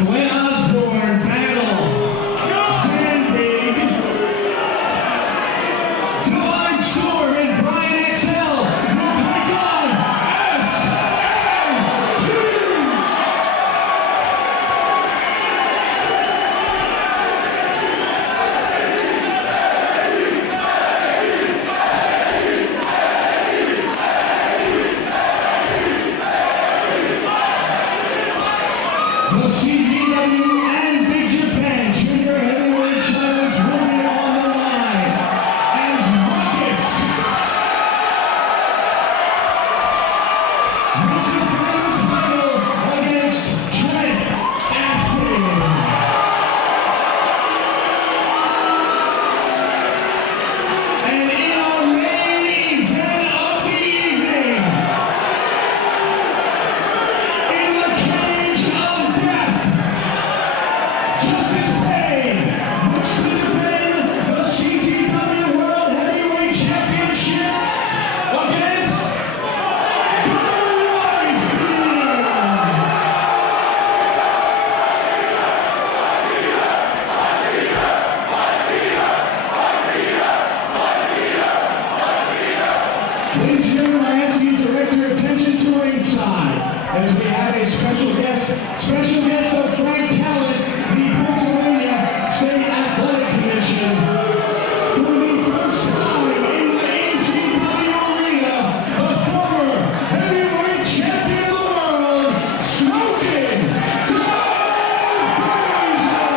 Glenn Osborne battle. Sandbag. Divine Storm and Brian XL will take on SAQ. The CZW and Big Japan Junior Heavyweight Titles will be on the line as Ruckus will defend the title against Trent Acid. And in our main event of the evening, in the cage of death, Justice Payne looks to defend the CZW World Heavyweight Championship against the Wife Beater. Ladies and gentlemen, I ask you to direct your attention to ringside as we have a special guest of Frank Talent, the Pennsylvania State Athletic Commission. For the first time in the ACW arena, the former heavyweight champion of the world, Smoking Joe Frazier.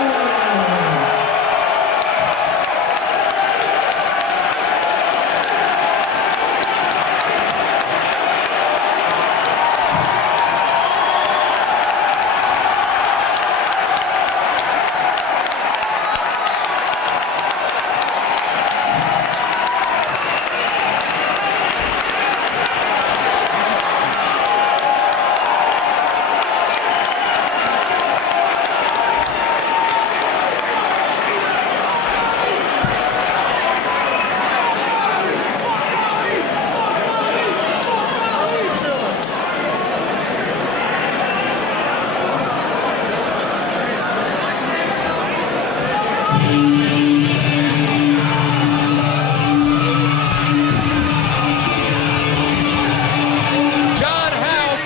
John House,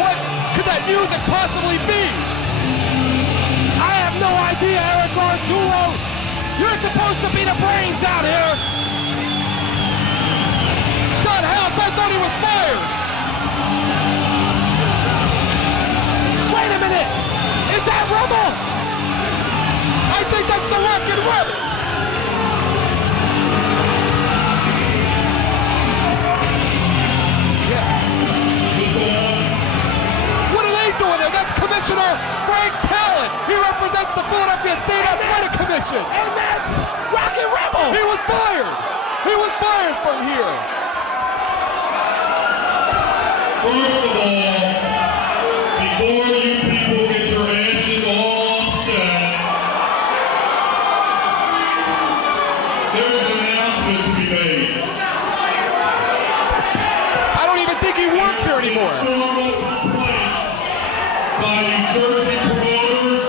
what could that music possibly be? I have no idea, Eric Arturo. You're supposed to be the brains out here. John House, I thought he was fired. Wait a minute. Is that Rebel? I think that's the Rocket Rip. What are they doing there? That's Commissioner Frank Talent. He represents the Philadelphia State Athletic Commission. And that's Rocket Rebel. He was fired. He was fired from here. First of all, before you people get your asses all upset, there's an announcement to be made. I don't even think he works here anymore. Formal complaints by New Jersey promoters,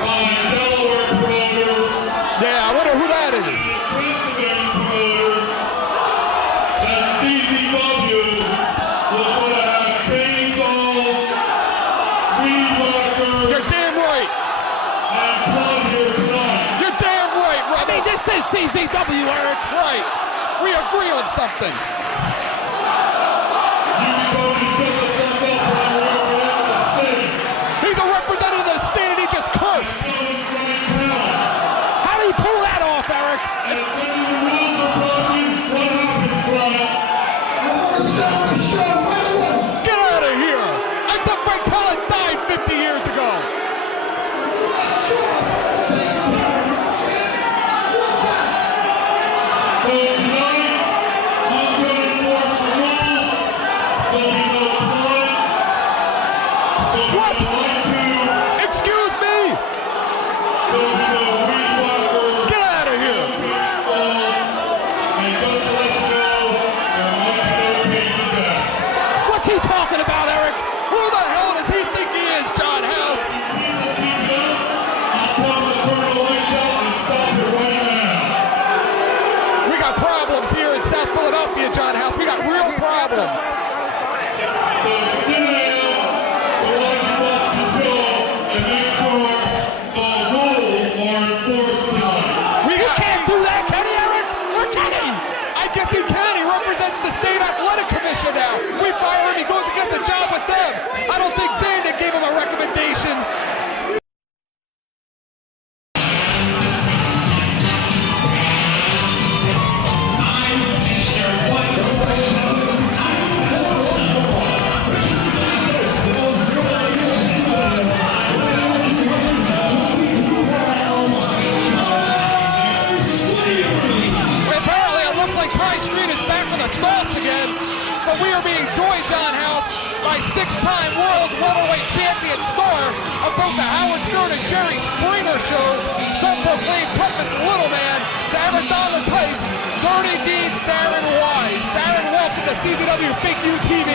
by Delaware promoters, Yeah, I wonder who that is. and Pennsylvania promoters that CZW was going to have chainsaws, weed whackers, You're damn right. and blood here tonight. You're damn right, Rob. I mean, this is CZW, Eric. Right. We agree on something. You told me shut the fuck up when I represent the state. He's a representative of the state and he just cursed. So is Frank Talent. How do you pull that off, Eric? And when the rules are broken, what happens, Frank? Get out of here. I thought Frank Talent died 50 years ago. So tonight, I'm going to by six-time world welterweight champion star of both the Howard Stern and Jerry Springer shows, self-proclaimed toughest little man to ever don the tights, Dirty Deeds Darren Wise. Darren, welcome to CZW Fake U TV.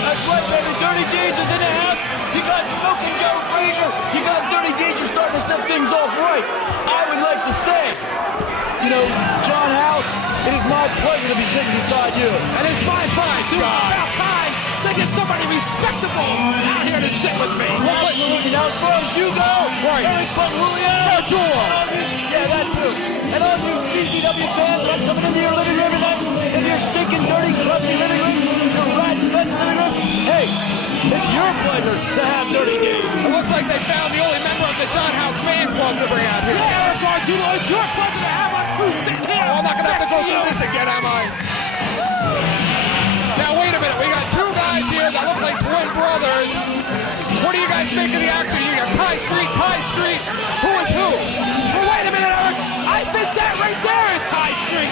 That's right, baby. Dirty Deeds is in the house. You got Smoking Joe Frazier. You got Dirty Deeds. You're starting to set things off right. I would like to say, you know, John House, it is my pleasure to be sitting beside you. And it's my pride, too. It's about time they get somebody respectable out here to sit with me. Absolutely. Now, as far as you go, Right. Eric Paglia. Yeah, that too. And all you CZW fans that are coming into your living room tonight, in your stinking, dirty, crusty living room, your rat infested living room, hey, it's your pleasure to have Dirty D. It looks like they found the only member of the John House Fan Club to bring out here. Yeah, Eric Gargiulo, it's your pleasure to have us two sitting here. Oh, I'm not going to have to go next through this again, am I? Now, wait a minute. We got two guys here that look like twin brothers. What do you guys make of the action? You got Ty Street. Who is who? Well, wait a minute, Eric. I think that right there is Ty Street.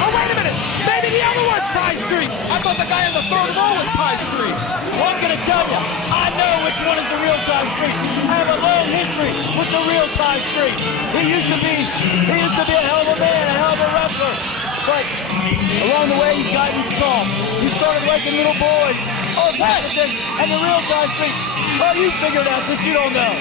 Oh, wait a minute. Maybe the other one's Ty Street. I thought the guy in the third row was Ty Street. Well, I'm going to tell you, I know which one is the real Ty Street. I have a long history with the real Ty Street. He used to be a hell of a man, a hell of a wrestler. But along the way, he's gotten soft. He started liking little boys, all types of things. And the real Ty Street, well, you figured out since you don't know.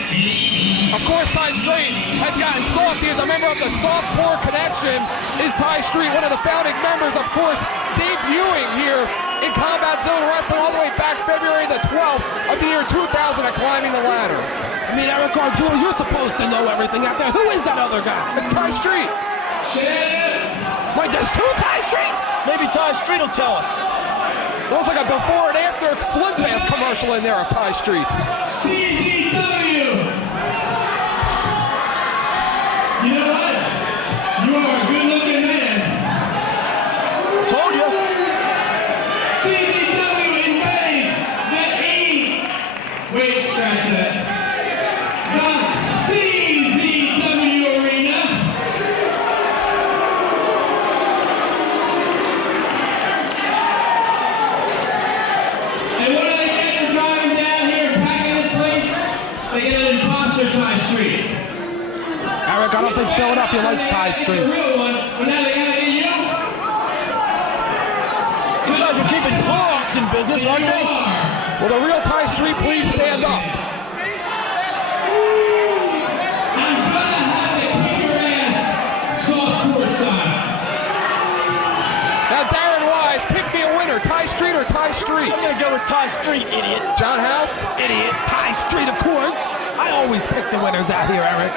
Of course, Ty Street has gotten soft. He is a member of the Softcore Connection. Is Ty Street one of the founding members, of course, debuting here in Combat Zone Wrestling all the way back February the 12th of the year 2000 at Climbing the Ladder. I mean, Eric Gargiulo, you're supposed to know everything out there. Who is that other guy? It's Ty Street. Wait, there's two Ty Streets? Maybe Ty Street will tell us. Looks like a before and after Slim Fast commercial in there of Ty Streets. CZW. You know what? You are a good-looking man. Told you. CZW invades the E. Wait, scratch that. The CZW arena. And what do they get for driving down here and packing this place? They get an imposter Ty Street. Eric, I don't think Philadelphia likes Ty The Street. real one, but now they gotta get you. You guys are keeping Clorox in business, aren't they? Will the real Ty Street please stand up? I'm gonna have to kick your ass softcore style. Now, Darren Wise, pick me a winner. Ty Street or Ty Street? I'm gonna go with Ty Street, idiot. John House? Idiot. Ty Street, of course. I always pick the winners out here, Eric.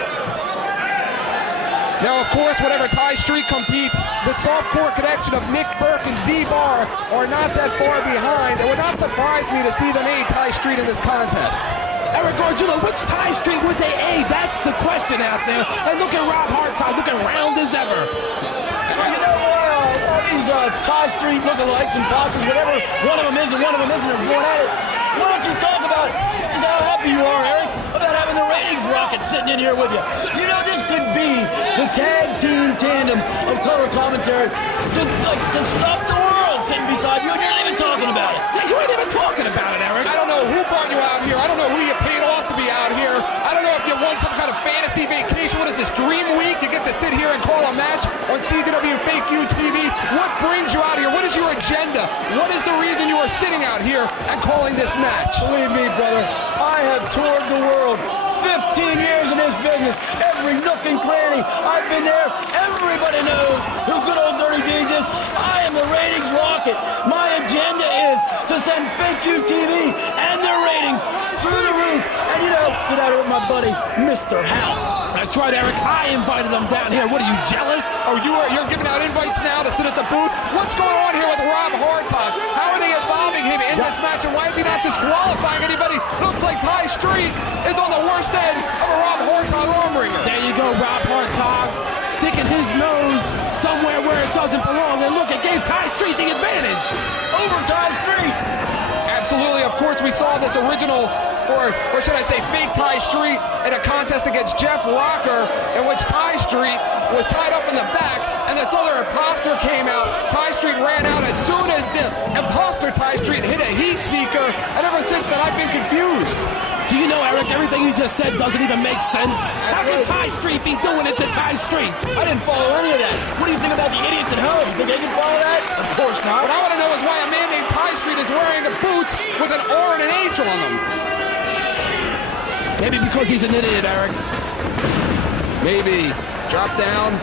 Now, of course, whenever Ty Street competes, the Softcore Connection of Nick Burke and Z-Bar are not that far behind. It would not surprise me to see them aid Ty Street in this contest. Eric Gargiulo, which Ty Street would they aid? That's the question out there. And look at Rob Hartog, looking round as ever. Well, you know what? All these Ty Street lookalikes and imposters, whatever one of them is and one of them isn't, are going at it. Why don't you talk about just how happy you are, Eric, about having the ratings rocket sitting in here with you? You know, this could be the tag team tandem of color commentary to stop the world sitting beside you, and you're not even talking about it. Yeah, you ain't even talking about it, Eric. I don't know who brought you out here. I don't know who you paid off to be out here. I don't know if you won some kind of fantasy vacation. What is this, Dream Week? You get to sit here and call a match on CZW Fake U TV. What brings you out here? What is your agenda? What is the reason you are sitting out here and calling this match? Believe me, brother, I have toured the world. 15 years in this business. Every nook and cranny. I've been there. Everybody knows who good old Dirty Deeds is. I am the ratings rocket. My agenda is to send Fake U TV and their ratings through the roof. And you know, sit out here with my buddy, Mr. House. That's right, Eric. I invited them down here. What are you, jealous? Oh, you're giving out invites now to sit at the booth? What's going on here with Rob Hartog? How are they involving him in this match, and why is he not disqualifying anybody? Looks like Ty Street is on the worst end of a Rob Hartog arm wringer. There you go, Rob Hartog, sticking his nose somewhere where it doesn't belong. And look, it gave Ty Street the advantage. Over Ty Street. Absolutely, of course, we saw this original, or should I say fake Ty Street in a contest against against Jeff Rocker, in which Ty Street was tied up in the back, and this other imposter came out. Ty Street ran out as soon as the imposter Ty Street hit a heat seeker, and ever since then I've been confused. Do you know, Eric, everything you just said doesn't even make sense? How can Ty Street be doing it to Ty Street? I didn't follow any of that. What do you think about the idiots at home? You think they can follow that? Of course not. What I want to know is why a man named Ty Street is wearing boots with an R and an H on them. Maybe because he's an idiot, Eric. Maybe. Drop down.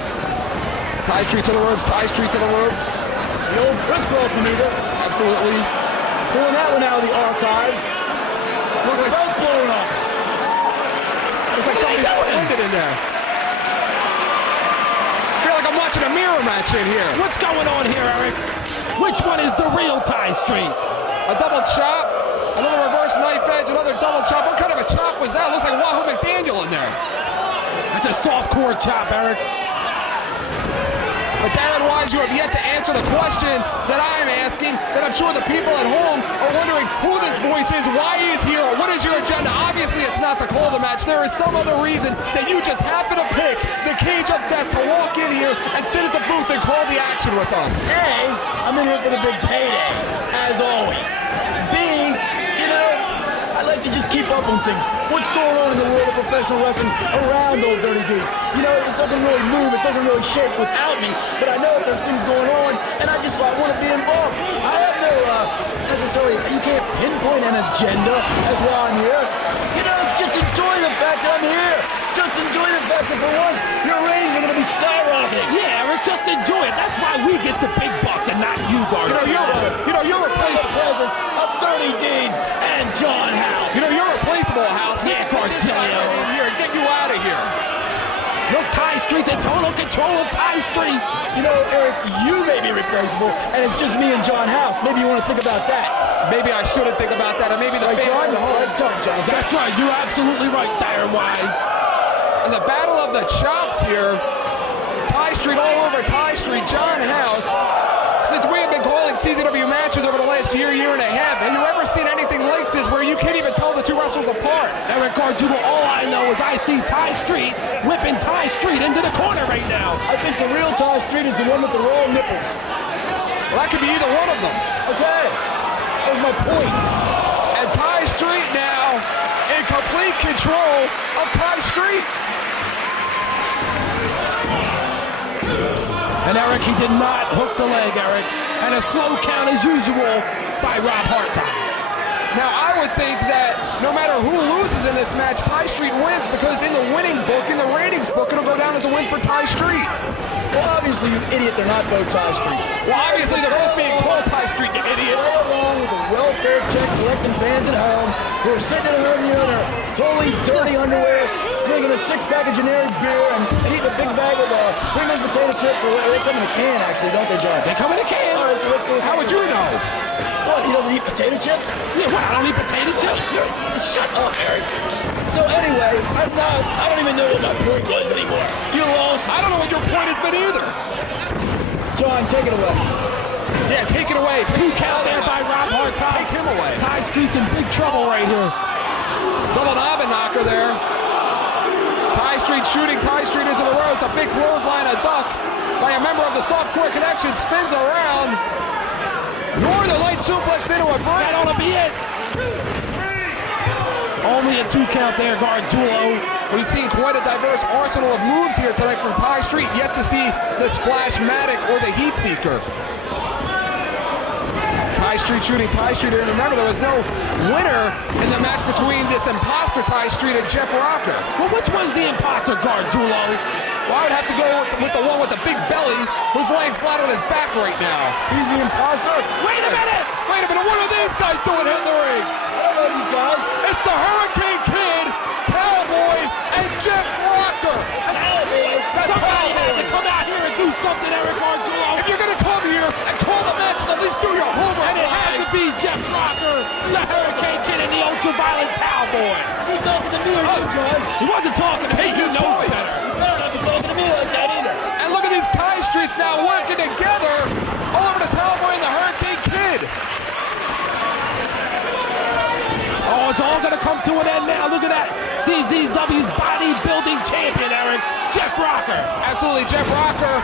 Ty Street to the ropes. Ty Street to the ropes. The old crisscross maneuver. Absolutely. Pulling that one out of the archives. Looks like, Both blowing up. looks like somebody's wounded in there. I feel like I'm watching a mirror match in here. What's going on here, Eric? Which one is the real Ty Street? A double chop, another reverse knife edge, another double chop. What kind of a chop was that? Looks like Wahoo McDaniel in there. That's a soft core chop, Eric. But Darren Wise, you have yet to answer the question that I'm asking, that I'm sure the people at home are wondering who this voice is, why he is here, what is your agenda? Obviously, it's not to call the match. There is some other reason that you just happen to pick the Cage of Death to walk in here and sit at the booth and call the action with us. A, I'm in here for the big payday, as always. B, you know, I like to just keep up on things. What's going on in the world of professional wrestling around Old Dirty Dude? You know, it doesn't really move, it doesn't really shake without me, but I know that there's things going on, and I want to be involved. I have no, necessarily, you can't pinpoint an agenda as why I'm here. You know, just enjoy the fact that I'm here. Just enjoy the fact that for once, your ratings are going to be skyrocketing. Yeah, Eric, just enjoy it. That's why we get the big bucks and not you, Garden. You're replaceable. Presence of Dirty Deeds and John House. You're replaceable, House. Yeah, Gardelio. In here and get you out of here. Look, Ty Street's in total control of Ty Street. You know, Eric, you may be replaceable, and it's just me and John House. Maybe you want to think about that. Maybe I shouldn't think about that, and maybe the Right, John? fans at home. Right, John. That's right. You're absolutely right, Darren Wise. And the battle of the chops here. Ty Street all over Ty Street. John House. Since we have been calling CZW matches over the last year and a half, have you ever seen anything like this where you can't even tell the two wrestlers apart? Eric Gargiulo, all I know is I see Ty Street whipping Ty Street into the corner right now. I think the real Ty Street is the one with the raw nipples. Well, that could be either one of them. Okay, that was my point. And Ty Street now in complete control of Ty Street. And Eric, he did not hook the leg, Eric. And a slow count as usual by Rob Hartog. Now, I would think that no matter who loses in this match, Ty Street wins because in the winning book, in the ratings book, it'll go down as a win for Ty Street. Well, obviously, you idiot, they're not both Ty Street. Well, obviously, they're both being called Ty Street, you idiot. Right along with the welfare check collecting fans at home who are sitting at home in their fully dirty underwear, drinking a six-pack of generic beer and eating a big bag of Pringles potato chips. Or they come in a can, actually, don't they, John? They come in a can. All right, so let's go. How would you know? What, he doesn't eat potato chips? Yeah, what, I don't eat potato chips? Shut up, Eric. So anyway, I don't even know what my point was anymore. You lost. I don't know what your point has been either. John, take it away. Yeah, take it away. 2 count there by Rob Hartog. Take him away. Ty Street's in big trouble right here. Double knob and knocker there. Ty Street shooting Ty Street into the ropes. A big clothesline, a duck by a member of the Softcore Connection. Spins around. Northern Light suplex into a break. That ought to be it. Only a 2 count there, Gargiulo. We've seen quite a diverse arsenal of moves here tonight from Ty Street. Yet to see the Splashmatic or the Heat Seeker. Ty Street shooting Ty Street. And remember, there was no winner in the match between this imposter Ty Street and Jeff Rocker. Well, which one's the imposter, Gargiulo? Well, I would have to go with the one with the big belly who's laying flat on his back right now. He's the imposter. Wait a minute! Wait a minute, what are these guys doing in the ring? I don't know these guys. It's the Hurricane Kid, Cowboy, and Jeff Rocker. Somebody had to come out here and do something, Eric Gargiulo. If you're going to come here and call the matches, at least do your homework. And it has to be Jeff Rocker, the Hurricane Kid, and the Ultraviolet Cowboy. Is he talking to me or you, John? He wasn't talking to me. He knows better. You better not be talking to me like that either. And look at these Ty Streets now working together all over the Cowboy and the Hurricane Kid. Oh, it's all going to come to an end now. Look at that. CZW's bodybuilding Absolutely, Jeff Rocker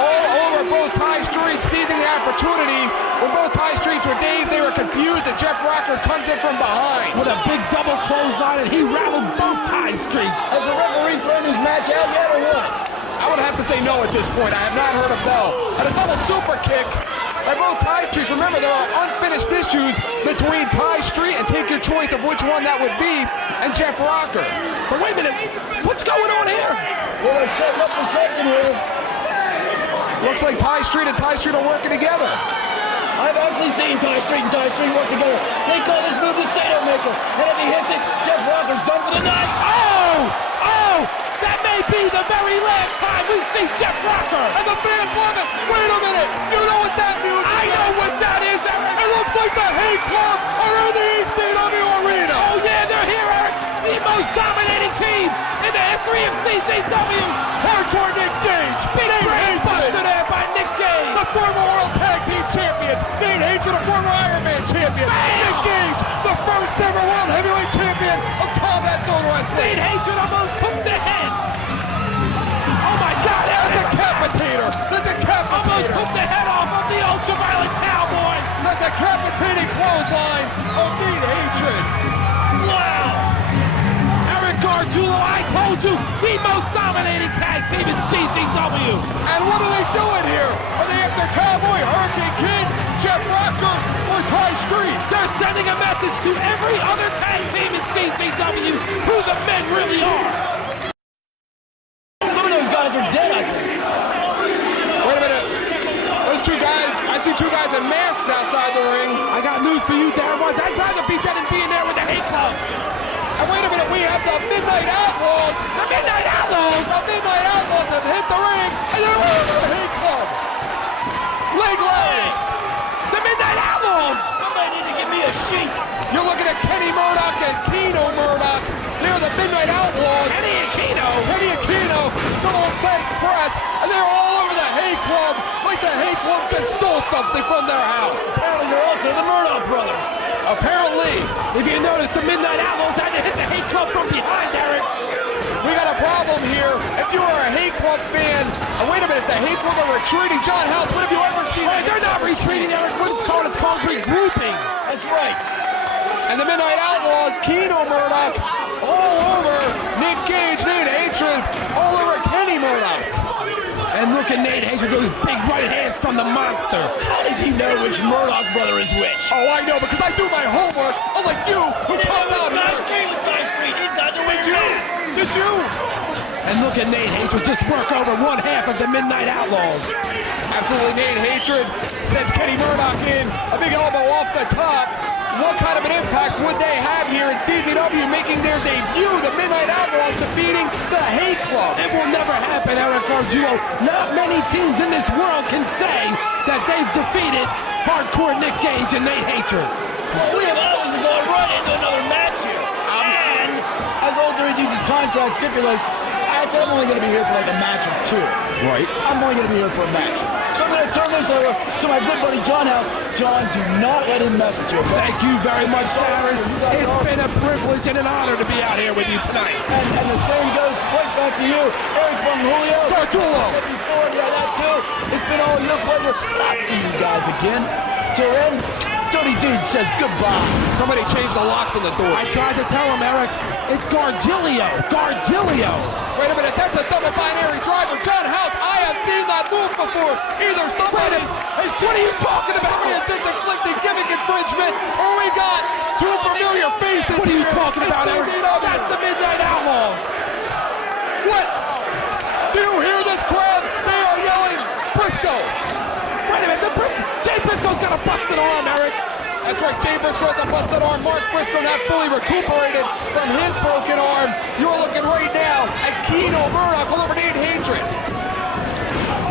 all over both tie streets, seizing the opportunity. When both tie streets were dazed, they were confused, and Jeff Rocker comes in from behind. With a big double clothesline, and he rattled both tie streets. Has the referee thrown his match out yet or what? I would have to say no at this point. I have not heard a bell. And a double super kick by both tie streets. Remember, there are unfinished issues between Tie Street and take your choice of which one that would be, and Jeff Rocker. But wait a minute, what's going on here? Well, they're setting up for something here. Looks like Tie Street and Tie Street are working together. I've actually seen Tie Street and Tie Street work together. They call this move the Sato Maker. And if he hits it, Jeff Rocker's done for the night. Oh! That may be the very last time we see Jeff Rocker. And the fans love it. Wait a minute. You know what that means? I know what that is, Eric. It looks like the Hate Club are in the ECW arena. Oh yeah, they're here, Eric. The most dominating team in the history of CCW. Hardcore Nick Gage. Big brain buster there by Nick Gage. The former World Tag Team Champions. Nate Hatred, a former Iron Man champion. Nick Gage, the first ever World Heavyweight Champion of Combat Zone Wrestling. Nate Hatred almost took the head. Oh my God, Eric. The Decapitator. The Decapitator. Almost took the head off of the Ultraviolet Cowboy. The decapitating clothesline of Nate Hatred. Wow. Eric Gargiulo, I told you, the most dominating tag team in CCW. And what are they doing here? Are they after Cowboy, Hurricane Kid, Jeff Rocker, or Tie Street? They're sending a message to every other tag team in CCW who the men really are. Some of those guys are dead, I think. Wait a minute. Those two guys, I see two guys in masks outside the ring. I got news for you, Darren Wise. I'd rather be dead than being there with the Hate Club. And wait a minute, we have the Midnight Outlaws. The Midnight Outlaws! The Midnight Outlaws have hit the ring, and they're over the Hate Club. Leg locks. The Midnight Outlaws! Somebody need to give me a sheet. You're looking at Kenny Murdoch and Keno Murdoch. They're the Midnight Outlaws. Kenny and Keno. Kenny and Keno go on Fest Press, and they're all over the Hate Club like the Hate Club just stole something from their house. Apparently they're also the Murdoch brothers. Apparently, If you notice, the Midnight Outlaws had to hit the Hate Club from behind, Eric. we got a problem here. If you are a Hate Club fan, wait a minute, the Hate Club are retreating. John House, when have you ever seen Hey, they're not retreating, Eric. What it's called regrouping. That's right. And the Midnight Outlaws, Keno Murdoch, all over Nick Gage, Nate Hatred, all over Kenny Murdoch. And look at Nate Hatred, those big right hands from the monster. How does he know which Murdoch brother is which? Oh, I know, because I do my homework, unlike you, who comes out Tie here. Street was Tie Street. He's got to win too. Did you? And look at Nate Hatred just work over one half of the Midnight Outlaws. Absolutely, Nate Hatred sends Kenny Murdoch in, a big elbow off the top. What kind of an impact would they have here in CZW making their debut? The Midnight Outlaws defeating the Hate Club. It will never happen, Eric Gargiulo. Not many teams in this world can say that they've defeated Hardcore Nick Gage and Nate Hatred. Well, we have obviously gone right into another match here. And as Old Dirty Dude's contract stipulates, I said I'm only going to be here for like a match or two. Right. I'm only going to be here for a match. So I'm going to turn this over to my good buddy John House. John, do not let him mess with you. Thank you very much, Darren. It's been a privilege and an honor to be out here with you tonight. And the same goes right back to you, Eric from Julio. Gargiulo. Before, yeah, that too. It's been all your pleasure. I'll see you guys again. Till then, Dirty Dude says goodbye. Somebody changed the locks on the door. I tried to tell him, Eric, it's Gargiulo. Gargiulo. Wait a minute, that's a double binary driver. John House, I have seen that move before. Either somebody is What are you talking about? just inflicting gimmick infringement, or we got two familiar faces. What are you here talking in about, Eric? CZW. That's the Midnight Outlaws. What? Do you hear this crowd? They are yelling, Briscoe. Wait a minute, Jay Briscoe's got a busted arm, Eric. That's right, Jay Briscoe has a busted arm. Mark Briscoe not fully recuperated from his broken arm. You're looking right now at Keno Murdoch all over Nate Hatred.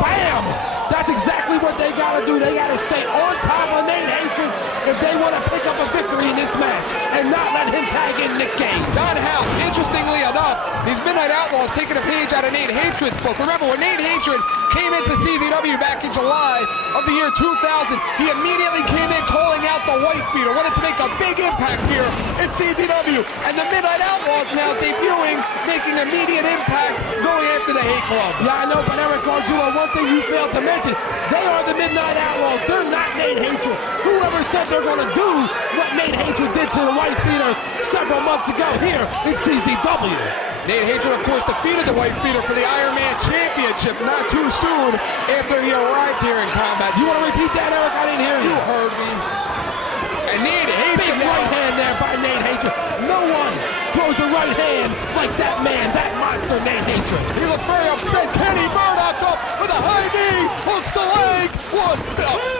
Bam! That's exactly what they gotta do. They gotta stay on top of Nate Hatred if they want to pick up a victory in this match and not let him tag in Nick Gage. John House, interestingly enough, these Midnight Outlaws taking a page out of Nate Hatred's book. Remember, when Nate Hatred came into CZW back in July of the year 2000, he immediately came in calling out the wife beater, wanted to make a big impact here in CZW. And the Midnight Outlaws now debuting, making immediate impact, going after the Hate Hate Club. Yeah, I know, but Eric Gargiulo, one thing you failed to mention, they are the Midnight Outlaws. They're not Nate Hatred. Whoever said they're going to do what Nate Hatred did to the White Beater several months ago here in CZW. Nate Hatred, of course, defeated the White Beater for the Iron Man Championship not too soon after he arrived here in combat. You want to repeat that, Eric? I didn't hear you. You heard me. And Nate Hatred, big right hand there by Nate Hatred. No one throws a right hand like that man, that monster Nate Hatred. He looks very upset. Kenny Murdoch up with a high knee, hooks the leg. One,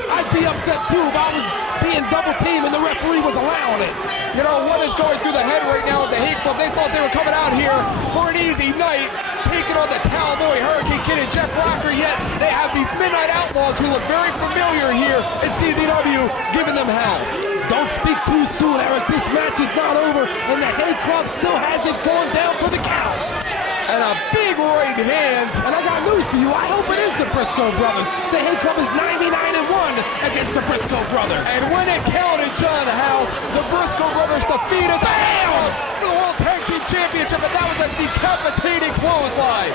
I'd be upset too if I was being double teamed and the referee was allowing it. You know what is going through the head right now with the Hate Club? They thought they were coming out here for an easy night, taking on the Cowboy, Hurricane Kid, and Jeff Rocker, yet they have these Midnight Outlaws who look very familiar here in CZW, giving them hell. Don't speak too soon, Eric. This match is not over, and the Hate Club still hasn't gone down for the count. And a big right hand. And I got news for you. I hope it is the Briscoe brothers. The Hate Club is 99-1 against the Briscoe brothers. And when it counted, John House, the Briscoe brothers defeated the Hate Club for the World Tag Team Championship, and that was a decapitating clothesline.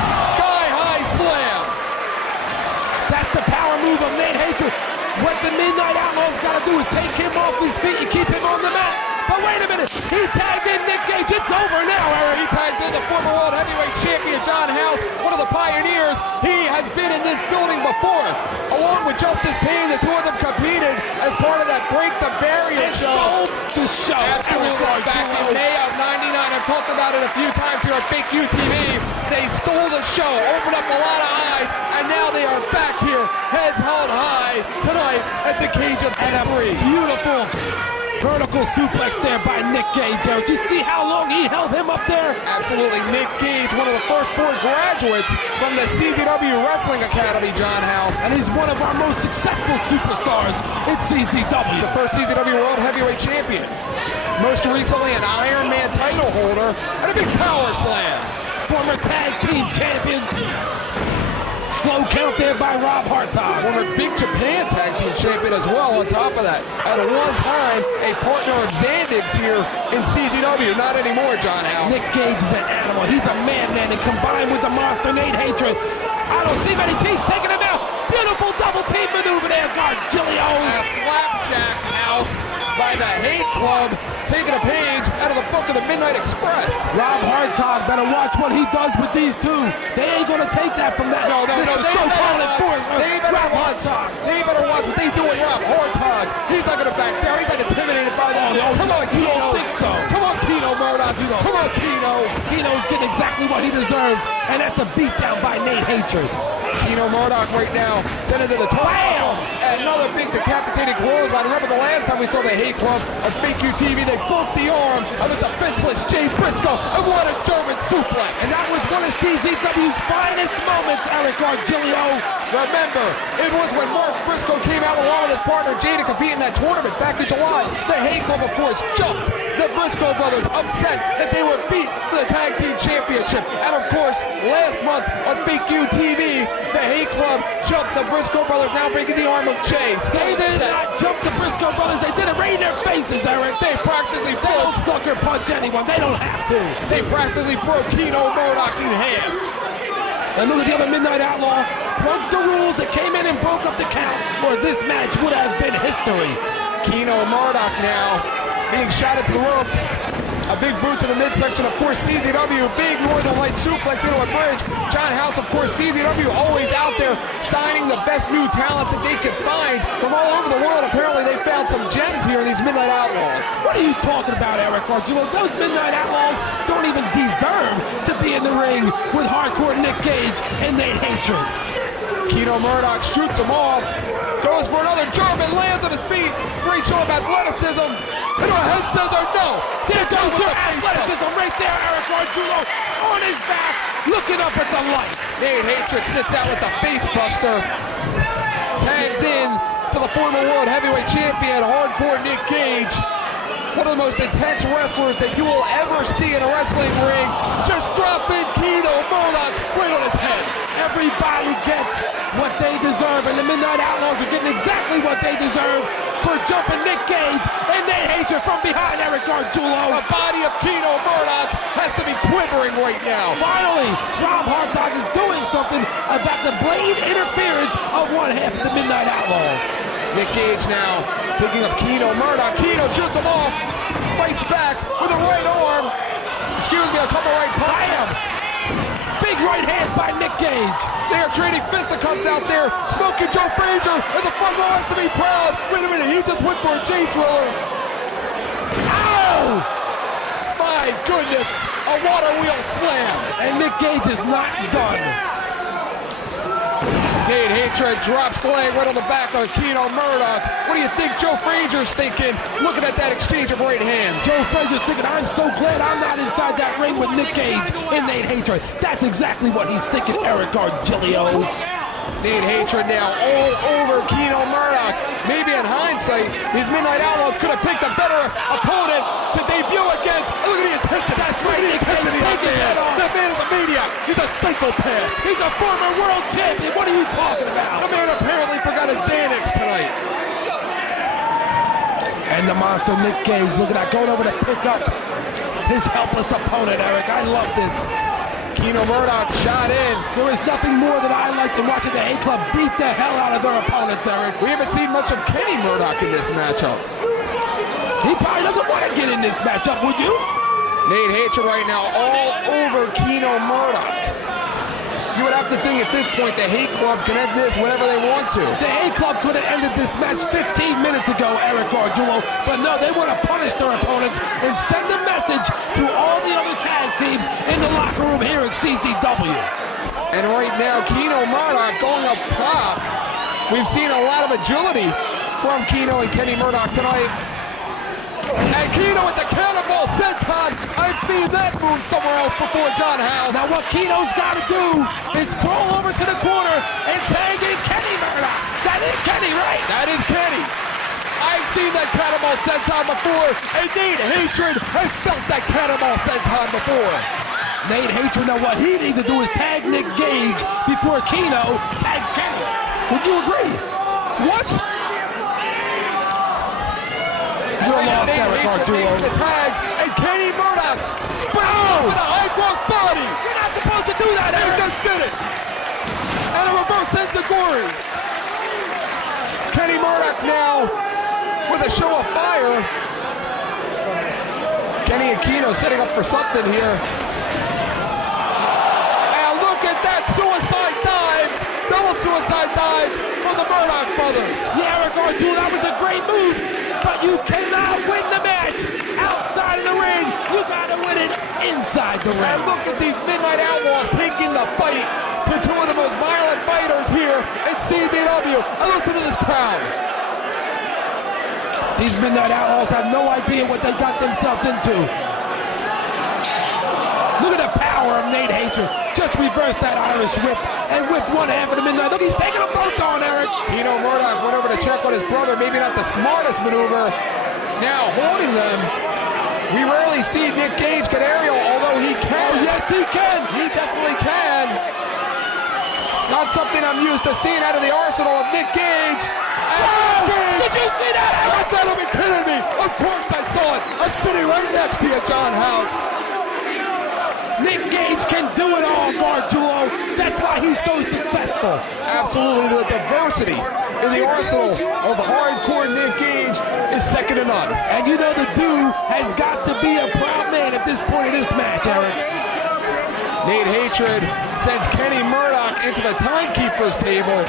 Sky-high slam. That's the power move of Nate Hatred. What the Midnight Outlaws got to do is take him off his feet and keep him on the mat. But wait a minute, he tagged in Nick Gage. It's over now, Eric. He tags in the former World Heavyweight Champion John House, one of the pioneers. He has been in this building before. Along with Justice Payne, the two of them competed as part of that Break the Barrier show. The show. Absolutely. Back in May of '99, I've talked about it a few times here at Fake UTV. They stole the show, opened up a lot of eyes, and now they are back here, heads held high tonight at the Cage of Victory. Beautiful vertical suplex there by Nick Gage, Eric. Did you see how long he held him up there? Absolutely. Nick Gage, one of the first 4 graduates from the CZW Wrestling Academy, John House. And he's one of our most successful superstars in CZW. The first CZW World Heavyweight Champion. Most recently an Iron Man title holder and a big power slam. Former tag team champion. Slow count there by Rob Hartog. Former Big Japan Tag Team Champion as well on top of that. At one time, a partner of Zandig's here in CZW. Not anymore, John House. Nick Gage is an animal. He's a man, and combined with the monster Nate Hatred, I don't see many teams taking him out. Beautiful double team maneuver there, Gargiulo. A flapjack house by the Hate Club, taking a page out of the book of the Midnight Express. Rob Hartog better watch what he does with these two. They ain't gonna take that from that. No. They better watch what they do with Rob Hartog. He's not gonna back down. He's not intimidated by them. Come on, Kino. You don't think so? Come on, Kino Murdoch. Come on, Kino. Kino's getting exactly what he deserves, and that's a beatdown by Nate Hatred. Kino Murdoch right now sent it to the top. Bam! And another big decapitating clothesline. Remember the last time we saw the Hate Club on Fake UTV, they broke the arm of the defenseless Jay Briscoe, and what a German suplex. And that was one of CZW's finest moments, Eric Gargiulo. Remember, it was when Mark Briscoe came out along with his partner Jay to compete in that tournament back in July. The Hate Club, of course, jumped the Briscoe brothers, upset that they were beat for the Tag Team Championship. And of course, last month on Fake UTV, the Hate Club jumped the Briscoe brothers, now breaking the arm of Jay. They did not jump the Briscoe brothers. They did it right in their faces, Eric. They practically They don't sucker punch anyone. They don't have to. They practically broke Kino Murdoch in half. And look at the other Midnight Outlaw. Broke the rules. It came in and broke up the count, or this match would have been history. Kino Murdoch now being shot into the ropes. A big boot to the midsection, of course, CZW, big Northern Light suplex into a bridge. John House, of course, CZW always out there signing the best new talent that they could find from all over the world. Apparently they found some gems here in these Midnight Outlaws. What are you talking about, Eric Gargiulo? Those Midnight Outlaws don't even deserve to be in the ring with hardcore Nick Gage and Nate Hatred. Kino Murdoch shoots him off, goes for another German, lands on his feet. Great show of athleticism. And our head scissors, no. There goes your athleticism right there, Eric Gargiulo, on his back, looking up at the lights. Nate Hatred sits out with the face buster. Tags in to the former World Heavyweight Champion, hardcore Nick Gage. One of the most intense wrestlers that you will ever see in a wrestling ring. Just dropping Kino Murdoch right on his head. Everybody gets what they deserve, and the Midnight Outlaws are getting exactly what they deserve for jumping Nick Gage and Nate Hatred from behind Eric Gargiulo. The body of Keno Murdoch has to be quivering right now. Finally, Rob Hartog is doing something about the blatant interference of one half of the Midnight Outlaws. Nick Gage now picking up Keno Murdoch. Keno shoots him off, fights back with a right arm. Excuse me, a couple right punches. Big right hands by Nick Gage. They are trading fisticuffs out there. Smoking Joe Frazier, and the front row has to be proud. Wait a minute, he just went for a J-driller. Ow! My goodness, a water wheel slam. And Nick Gage is not done. Nate Hatred drops the leg right on the back of Keno Murdoch. What do you think Joe Frazier's thinking? Looking at that exchange of right hands. Joe Frazier's thinking, I'm so glad I'm not inside that ring with Nick Gage and Nate Hatred. That's exactly what he's thinking, Eric Gargiulo. Nate Hatred now all over Keno Murdoch. Maybe in hindsight, these Midnight Outlaws could have picked a better opponent to debut against. Look at the intensity. That's right, Nick Gage, take his head off. The man of the media. He's a psychopath. He's a former world champion. What are you talking about? The man apparently forgot his Xanax tonight. And the monster Nick Gage, look at that, going over to pick up his helpless opponent, Eric. I love this. Keno Murdoch shot in. There is nothing more that I like than watching the A-Club beat the hell out of their opponents, Eric. We haven't seen much of Kenny Murdoch in this matchup. He probably doesn't want to get in this matchup, would you? Nate Hatred right now all over Keno Murdoch. You would have to think at this point the Hate Club can end this whenever they want to. The A-Club could have ended this match 15 minutes ago, Eric Gargiulo, but no, they want to punish their opponents and send a message to all the other tag teams in the locker room here at CZW. And right now, Keno Murdoch going up top. We've seen a lot of agility from Keno and Kenny Murdoch tonight. And Keno with the cannonball senton. I've seen that move somewhere else before, John House. Now what Keno's got to do is crawl over to the corner and tag in Kenny Murdoch. That is Kenny, right? That is Kenny. I've seen that cannonball senton before, and Nate Hatred has felt that cannonball senton before. Nate Hatred, now what he needs to do is tag Nick Gage before Keno tags Kenny. Would you agree? What? You're lost, Nate Eric Hatred Gargiulo. makes the tag, and Kenny Murdoch springs with a high cross body. You're not supposed to do that, He Eric. just did it. And a reverse enziguri. Kenny Murdoch now with a show of fire. Kenny and Keno setting up for something here. And look at that suicide dives. Double suicide dives from the Murdoch brothers. Yeah, Eric Gargiulo, that was a great move, but you cannot win the match outside of the ring. You gotta win it inside the ring. And look at these Midnight Outlaws taking the fight to two of the most violent fighters here in CZW. And listen to this crowd. These Midnight Outlaws have no idea what they got themselves into. Look at the power of Nate Hatred. Just reverse that Irish whip and whip one half of the Midnight. Look, he's taking them both on, Eric. Keno Murdoch went over to check on his brother. Maybe not the smartest maneuver. Now holding them. We rarely see Nick Gage get aerial, although he can. Oh, yes, he can. He definitely can. Not something I'm used to seeing out of the arsenal of Nick Gage. Oh, did you see that, You Eric? gotta be kidding me. Of course I saw it. I'm sitting right next to you, John House. Nick Gage can do it all, Gargiulo. That's why he's so successful. Absolutely, the diversity in the arsenal of hardcore Nick Gage is second to none. And you know the dude has got to be a proud man at this point in this match, Eric. Nate Hatred sends Kenny Murdoch into the timekeeper's table.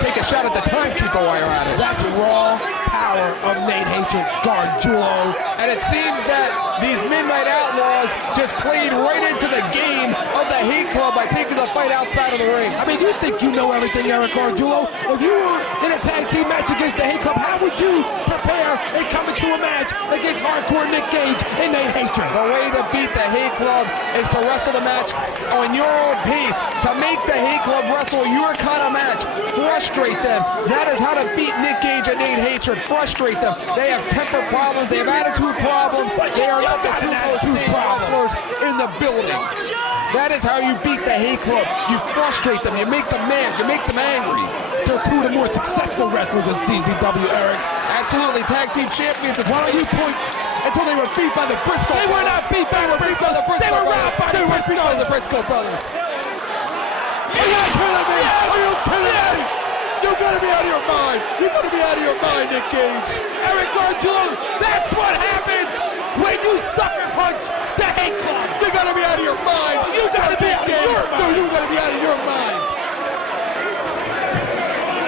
Take a shot at the timekeeper while you're at it. That's raw power of Nate Hatred, Gargiulo. And it seems that these Midnight Outlaws just played right into the game of the Hate Club by taking the fight outside of the ring. I mean, you think you know everything, Eric Gargiulo. If you were in a tag team match against the Hate Club, how would you prepare and come into a match against hardcore Nick Gage and Nate Hatred? The way to beat the Hate Club is to wrestle the match on your own pace. To make the Hate Club wrestle your kind of match. Frustrate them. That is how to beat Nick Gage and Nate Hatred. Frustrate them. They have temper problems. They have attitude problems. They are not the two most sane wrestlers in the building. That is how you beat the Hate Club. You frustrate them. You make them mad. You make them angry. they're two of the more successful wrestlers in CZW, Eric. Absolutely, tag team champions. Why don't you point until they were beat by the Briscoe They were not beat by the Briscoe. They were robbed by the Briscoe. By the Briscoe brothers. Are you kidding me? Are you kidding me? You're gonna be out of your mind. You're gonna be out of your mind, Nick Gage. Eric Gargiulo, that's what happens when you sucker punch the hate club. You gotta be out of your mind. You gotta be out of your mind. No, you gotta be out of your mind.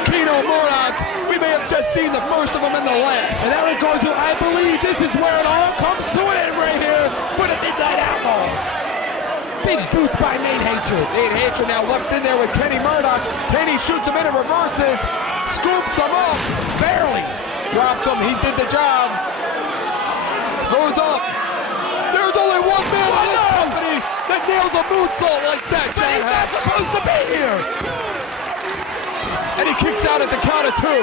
Keno Murdoch, we may have just seen the first of them in the last. And Eric Gargiulo, I believe this is where it all comes to an end right here for the Midnight Outlaws. Big boots by Nate Hatred. Nate Hatred now left in there with Kenny Murdoch. Kenny shoots him in and reverses, scoops him up, Barely. drops him. He did the job. Goes up. There's only one man in this company that nails a moonsault like that, But he's not supposed to be here. And he kicks out at the count of two.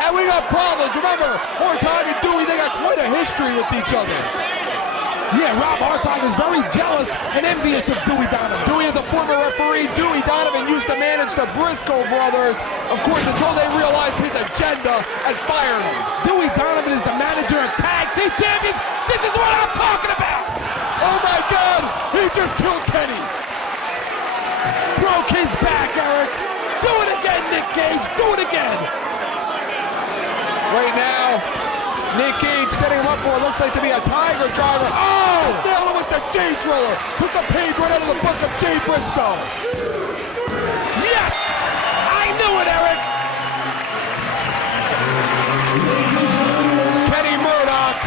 And we got problems. Remember, Hartog and Dewey, they got quite a history with each other. Yeah, Rob Hartog is very jealous and envious of Dewey Donovan. Dewey is a former referee. Dewey Donovan used to manage the Briscoe brothers, of course, until they realized his agenda and fired him. Dewey Donovan is the manager of Tag Team Champions. This is what I'm talking about. Oh my God, he just killed Kenny. Broke his back, Eric. Do it again, Nick Gage. Do it again. Right now, Nick Gage setting him up for what looks like to be a Tiger Driver. Oh! Nailed him with the Jay Driller. Took a page right out of the book of Jay Briscoe. Yes! I knew it, Eric. Kenny Murdoch.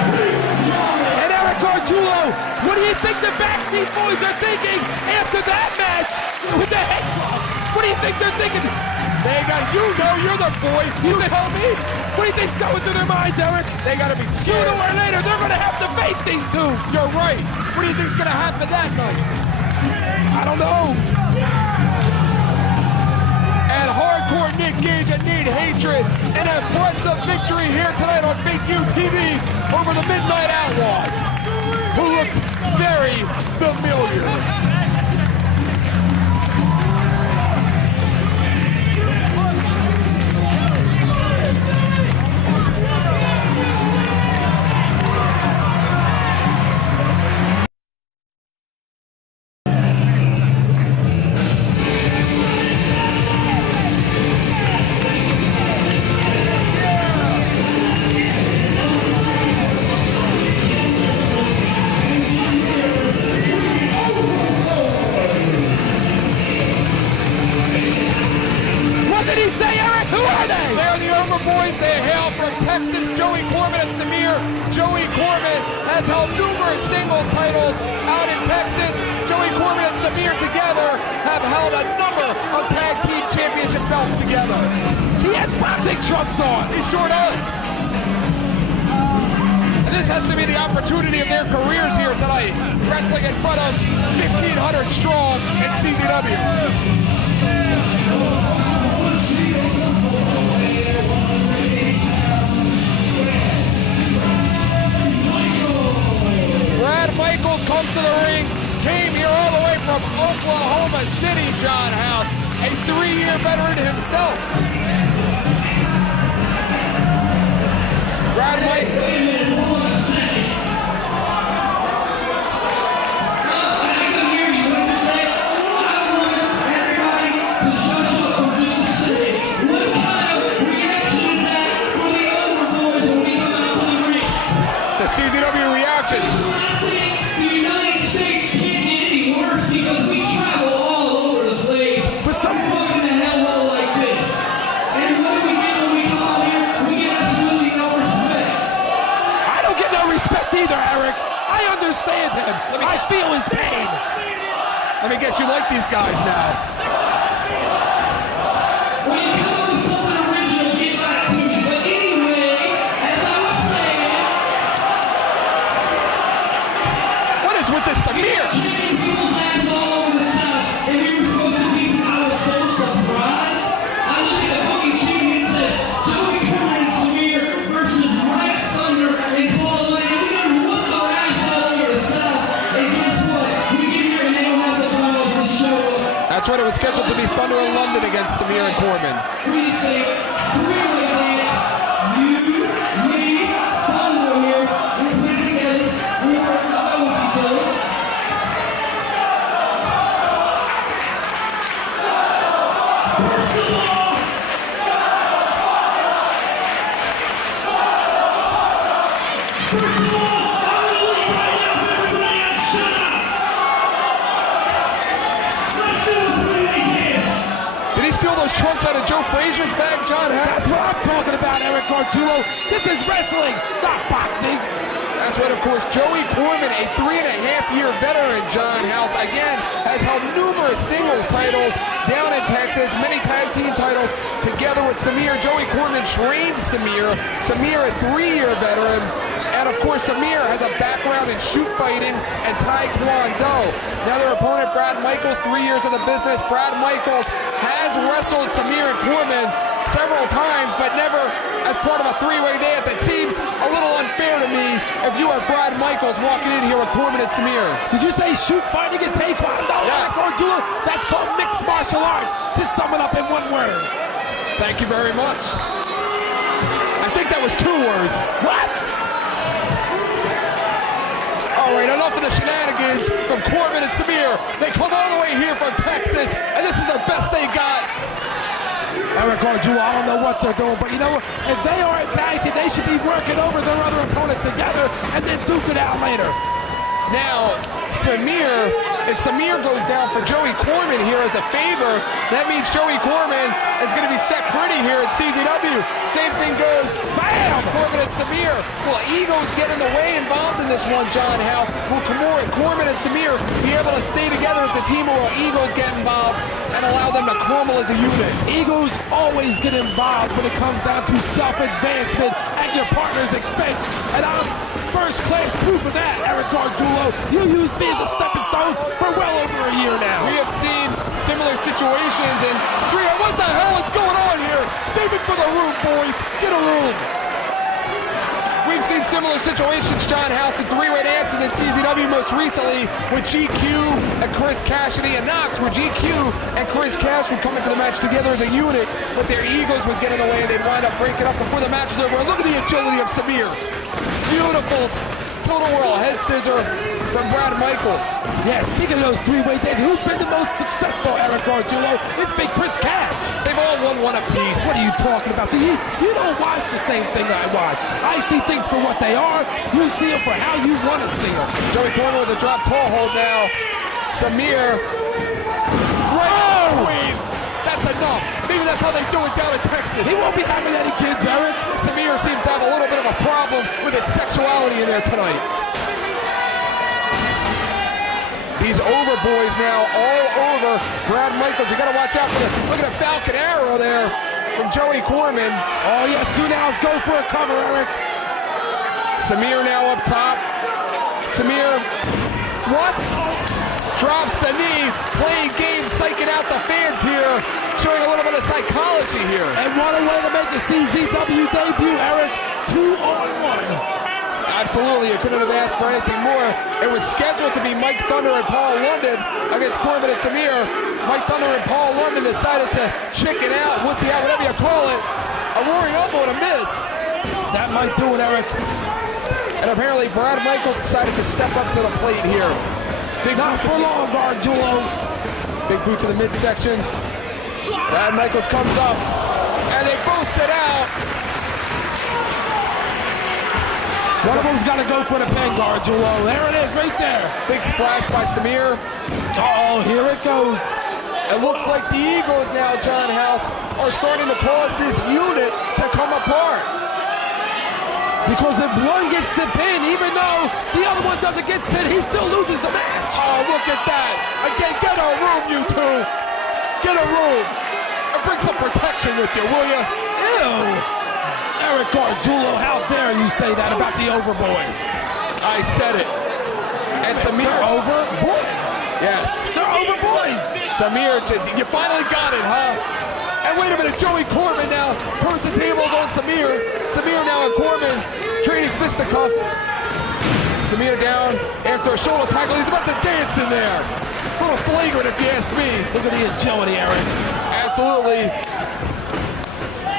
And Eric Gargiulo, what do you think the backseat boys are thinking after that match with the head club? What do you think they're thinking? They got, you know, you're the boy. You tell me. What do you think's going through their minds, Eric? They gotta be Sooner scared. or later, they're going to have to face these two. You're right. What do you think's gonna happen that night? I don't know. And hardcore Nick Gage and Nate Hatred, an impressive victory here tonight on Big U TV over the Midnight Outlaws, who looked very familiar. What did he say, Eric? Who are they? They're the Irma Boys. They hail from Texas. Joey Corbin and Samir. Joey Corbin has held numerous singles titles out in Texas. Joey Corbin and Samir together have held a number of tag team championship belts together. He has boxing trunks on. He sure does. And this has to be the opportunity of their careers here tonight, wrestling in front of 1,500 strong in CZW. Brad Michaels comes to the ring, came here all the way from Oklahoma City, John House, a 3-year veteran himself. Brad Michaels. It's a CZW reaction. The United States can't get any worse because we travel all over the place. For some Welcome to hell like this. And what do we get when we come out here? We get absolutely no respect. I don't get no respect either, Eric. I understand him. I feel his pain. Let me guess, you like these guys now. When you come up with something original, get back to me. But anyway, as I was saying, What is with this Samir? kicking people's ass all over the South, and you were supposed to be, I was so surprised. I looked at the booking sheet and it said, Joey Corbin and Samir versus Riot Thunder and Paul Lane. We done whooped our ass all over the South, and guess what? We get here and they don't have it was scheduled to be Thunder in London against Samir and Corbin. We think three-way dance. You, me, Thunder here. We're putting together. We're working out with each other. First of all, I'm gonna look right now for everybody and shut up. Let's do a three-way dance. Did he steal those trunks out of Joe Frazier's bag, John House? That's what I'm talking about, Eric Gargiulo. This is wrestling, not boxing. That's right, of course. Joey Corbin, a 3.5-year veteran, John House, again, has held numerous singles titles down in Texas, many tag team titles together with Samir. Joey Corbin trained Samir. Samir, a 3-year veteran. And of course, Samir has a background in shoot fighting and Taekwondo. Now their opponent, Brad Michaels, 3 years in the business. Brad Michaels has wrestled Samir and Corbin several times, but never as part of a three-way dance. It seems a little unfair to me if you are Brad Michaels walking in here with Corbin and Samir. Did you say shoot fighting and taekwondo, Eric Gargiulo? That's called mixed martial arts, to sum it up in one word. Thank you very much. I think that was 2 words. What? All right, enough of the shenanigans from Corbin and Samir. They come all the way here from Texas, and this is the best they got. Eric Gargiulo, I don't know what they're doing, but you know what? If they are a tag team, they should be working over their other opponent together and then duke it out later. Now, Samir, if Samir goes down for Joey Corbin here as a favor, that means Joey Corbin is going to be set pretty here at CZW. Same thing goes, bam, Corbin and Samir. Will egos get in the way involved in this one, John House? Will Corbin and Samir be able to stay together as a team, or will egos get involved and allow them to crumble as a unit? Egos always get involved when it comes down to self-advancement at your partner's expense. And I'm first-class proof of that, Eric Gargiulo. You used me as a stepping stone for well over a year now. We have seen similar situations, and what the hell is going on here? Save it for the room, boys. Get a room. We've seen similar situations, John House, in three-way dances at CZW, most recently with GQ and Chris Cassidy and Knox, where GQ and Chris Cash would come into the match together as a unit, but their egos would get in the way and they'd wind up breaking up before the match is over. And look at the agility of Samir. Beautiful total whirl head scissor from Brad Michaels. Yeah, speaking of those three-way dances, who's been the most successful, Eric Gargiulo? It's been Chris Cash. They've all won one apiece. What are you talking about? See, you don't watch the same thing I watch. I see things for what they are. You see them for how you want to see them. Joey Corbin with a drop toe hold now. Samir. Wait, that's enough. Maybe that's how they do it down in Texas. He won't be having any kids, Eric. Samir seems to have a little bit of a problem with his sexuality in there tonight. These over boys now all over Brad Michaels. You got to watch out for look at a Falcon Arrow there from Joey Corbin. Oh yes, do now is go for a cover, Eric. Samir now up top. Samir, what? Drops the knee, playing games, psyching out the fans here, showing a little bit of psychology here. And what a way to make a CZW debut, Eric. 2-on-1. Absolutely, you couldn't have asked for anything more. It was scheduled to be Mike Thunder and Paul London against Corbin and Samir. Mike Thunder and Paul London decided to chicken out, wussy out, whatever you call it. A roaring elbow and a miss. That might do it, Eric. And apparently Brad Michaels decided to step up to the plate here. Big Not for long, Gargiulo. Big boot to the midsection. Brad Michaels comes up, and they both sit out. One of them's got to go for the pin, Gargiulo. There it is, right there. Big splash by Samir. Uh-oh, here it goes. It looks like the Eagles now, John House, are starting to cause this unit to come apart. Because if one gets the pin, even though the other one doesn't get pinned, he still loses the match. Oh, look at that. Again, get a room, you two. Get a room. And bring some protection with you, will you? Ew. Eric Gargiulo, how dare you say that about the Overboys? I said it. And Samir. They're Overboys? Yes. They're Overboys. Samir, you finally got it, huh? And wait a minute, Joey Corbin now turns the tables on Samir. Samir now and Corbin trading fisticuffs. Samir down after a shoulder tackle. He's about to dance in there. A little flagrant if you ask me. Look at the agility, Eric. Absolutely.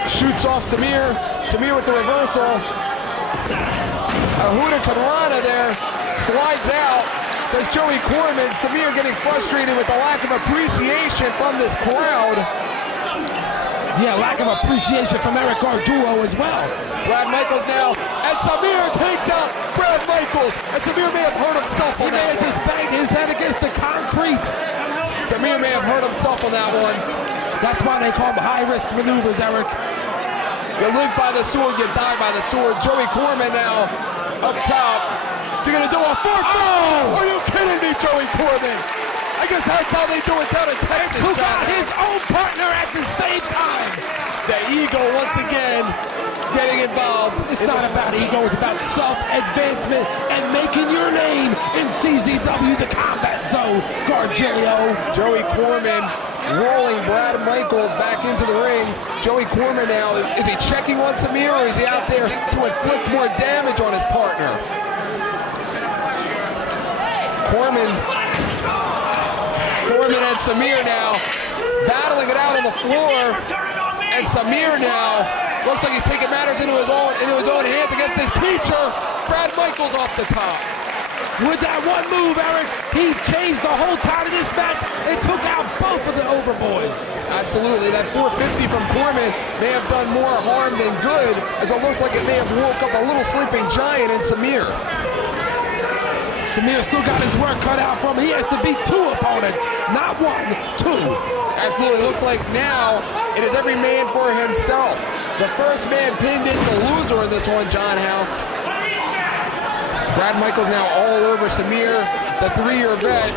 Shoots off Samir. Samir with the reversal. Huda Kanrana there slides out. There's Joey Corman. Samir getting frustrated with the lack of appreciation from this crowd. Yeah, lack of appreciation from Eric Gardulo as well. Brad Michaels now, and Samir takes out Brad Michaels. And Samir may have hurt himself He on may that have one. just banged his head against the concrete. Samir may have hurt himself on that one. That's why they call them high-risk maneuvers, Eric. You live by the sword, you die by the sword. Joey Corman now up top. Is he gonna do a fourth? Oh! Are you kidding me, Joey Corman? I guess that's how they do it down in Texas. Took out his own partner at the same time. The ego once again getting involved. It's not about ego, it's about self-advancement and making your name in CZW, the Combat Zone. Gargilio. Joey Corman rolling Brad Michaels back into the ring. Joey Corman now, is he checking on Samir or is he out there to inflict more damage on his partner? Corman and Samir now battling it out on the floor. And Samir now looks like he's taking matters into his own hands against his teacher, Brad Michaels off the top. With that one move, Eric, he changed the whole tide of this match and took out both of the Overboys. Absolutely, that 450 from Corman may have done more harm than good, as it looks like it may have woke up a little sleeping giant in Samir. Samir still got his work cut out from him. He has to beat two opponents, not one, two. Absolutely, looks like now it is every man for himself. The first man pinned is the loser in this one, John House. Brad Michaels now all over Samir, the 3-year vet,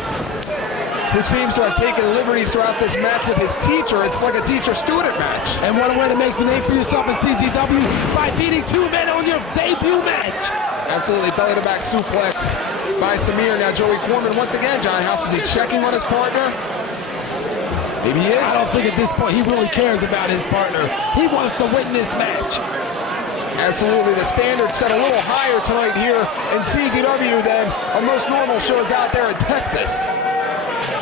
who seems to have taken liberties throughout this match with his teacher. It's like a teacher-student match. And what a way to make the name for yourself in CZW by beating two men on your debut match. Absolutely, belly-to-back suplex by Samir. Now Joey Corman once again, John House, is he checking on his partner? Maybe he is. I don't think at this point he really cares about his partner. He wants to win this match. Absolutely, the standard set a little higher tonight here in CZW than on most normal shows out there in Texas.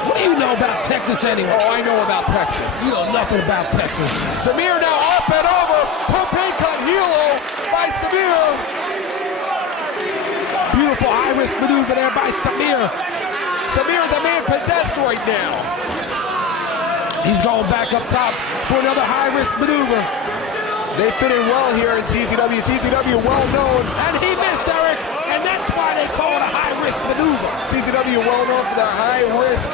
What do you know about Texas anyway? Oh, I know about Texas. You know nothing about Texas. Samir now up and over. Tope con hilo by Samir. Beautiful high-risk maneuver there by Samir. Samir is a man possessed right now. He's going back up top for another high-risk maneuver. They fit in well here in CZW. CZW well known. And he missed, Eric, and that's why they call it a high-risk maneuver. CZW well known for their high-risk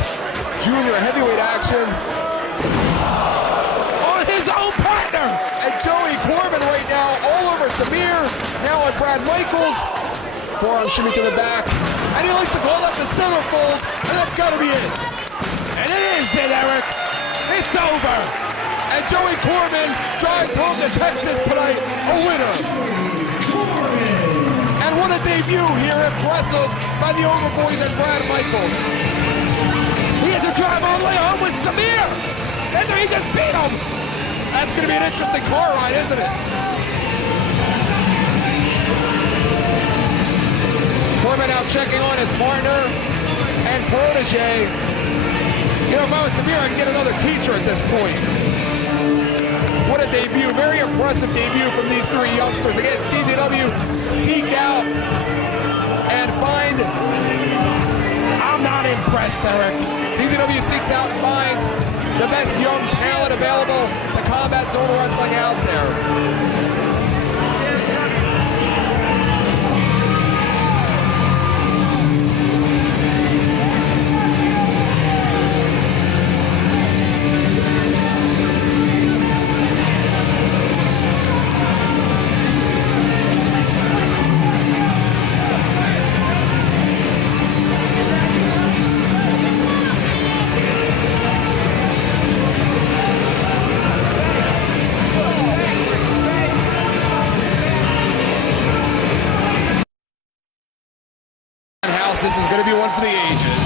junior heavyweight action. On his own partner. And Joey Corman right now all over Samir. Now on Brad Michaels. Forearm shimmy to the back. And he likes to call that the centerfold, and that's got to be it. And it is it, Eric. It's over. And Joey Corman drives home to Texas tonight, a winner. And what a debut here, impressive by the Overboys and Brad Michaels. He has to drive all the way home with Samir. And then he just beat him. That's going to be an interesting car ride, isn't it? Corman now checking on his partner and protege. You know, if I was Samir, I'd get another teacher at this point. What a debut, very impressive debut from these three youngsters. Again, CZW seek out and find. I'm not impressed, Eric. CZW seeks out and finds the best young talent available to Combat Zone Wrestling out there. This is going to be one for the ages.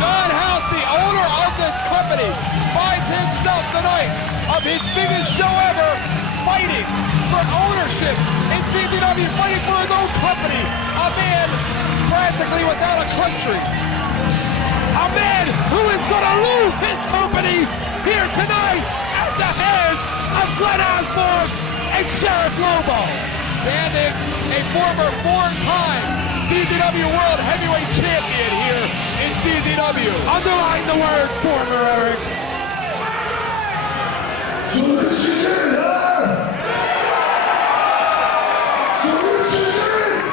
John House, the owner of ECW fighting for his own company. A man practically without a country. A man who is going to lose his company here tonight at the hands of Glenn Osborne and Sheriff Lobo. Standing a former four-time CZW World Heavyweight Champion here in CZW. Underline the word former, Eric. So this is it, huh? So this is it!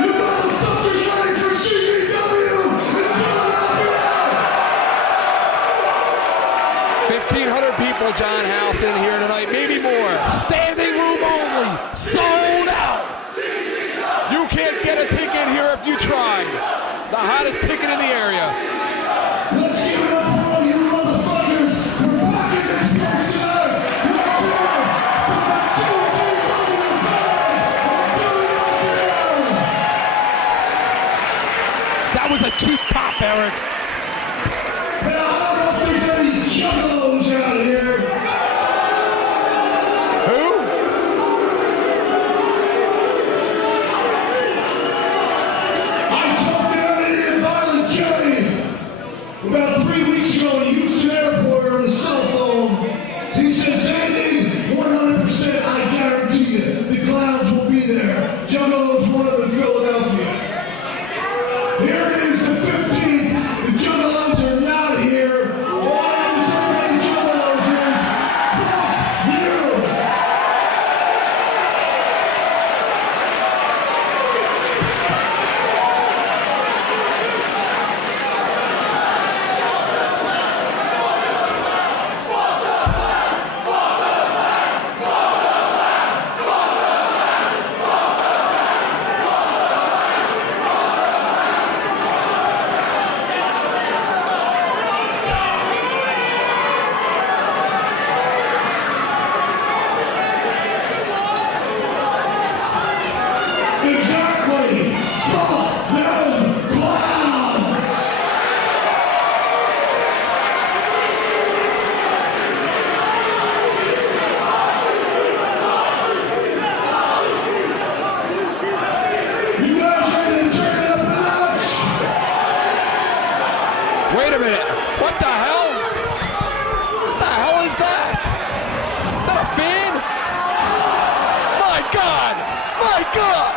You motherfuckers ready for CZW in Philadelphia! 1,500 people, John House, in here tonight, maybe more. Standing room only, sold out. You can't get a ticket here if you try. The hottest ticket in the area. Let's give it up for all you motherfuckers for rocking this place tonight! Let's hear it for the CZW fans of Philadelphia! That was a cheap pop, Eric. Now, I don't know if there's any juggalos out here. Who? I talked to that idiot Violent Johnny about 3 weeks ago in Houston Airport on the cell phone. He says, Andy, 100% I guarantee you, the clowns will be there. Juggalos want them in Philadelphia. Here it is, the 15th. The Juggalos are not here. All I have to say about the Juggalos is, fuck you. Exactly! Fuck them clowns! You guys ready to turn it up a notch? Wait a minute. What the hell? What the hell is that? Is that a fan? My God! My God!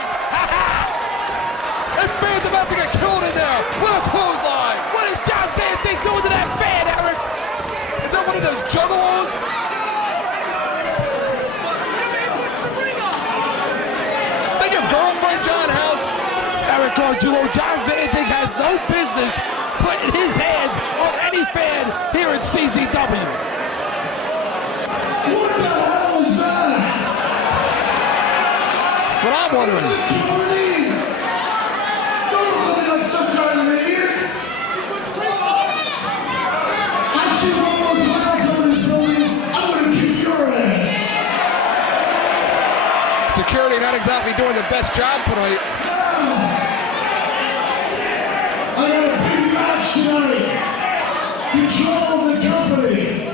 This fan's about to get killed in there. What a clothesline! What is John Zandig doing to that fan, Eric? Is that one of those juggalos? Is that your girlfriend, John House? Eric Arjulo, John Zandig has no business putting his hands on any fan here in CZW. What the hell is that? That's what I'm wondering. Jordy! Don't look at me like some kind of idiot! I see one more clown come in this building, I'm gonna kick your ass! Security not exactly doing the best job tonight. I got a big match tonight! Control the company!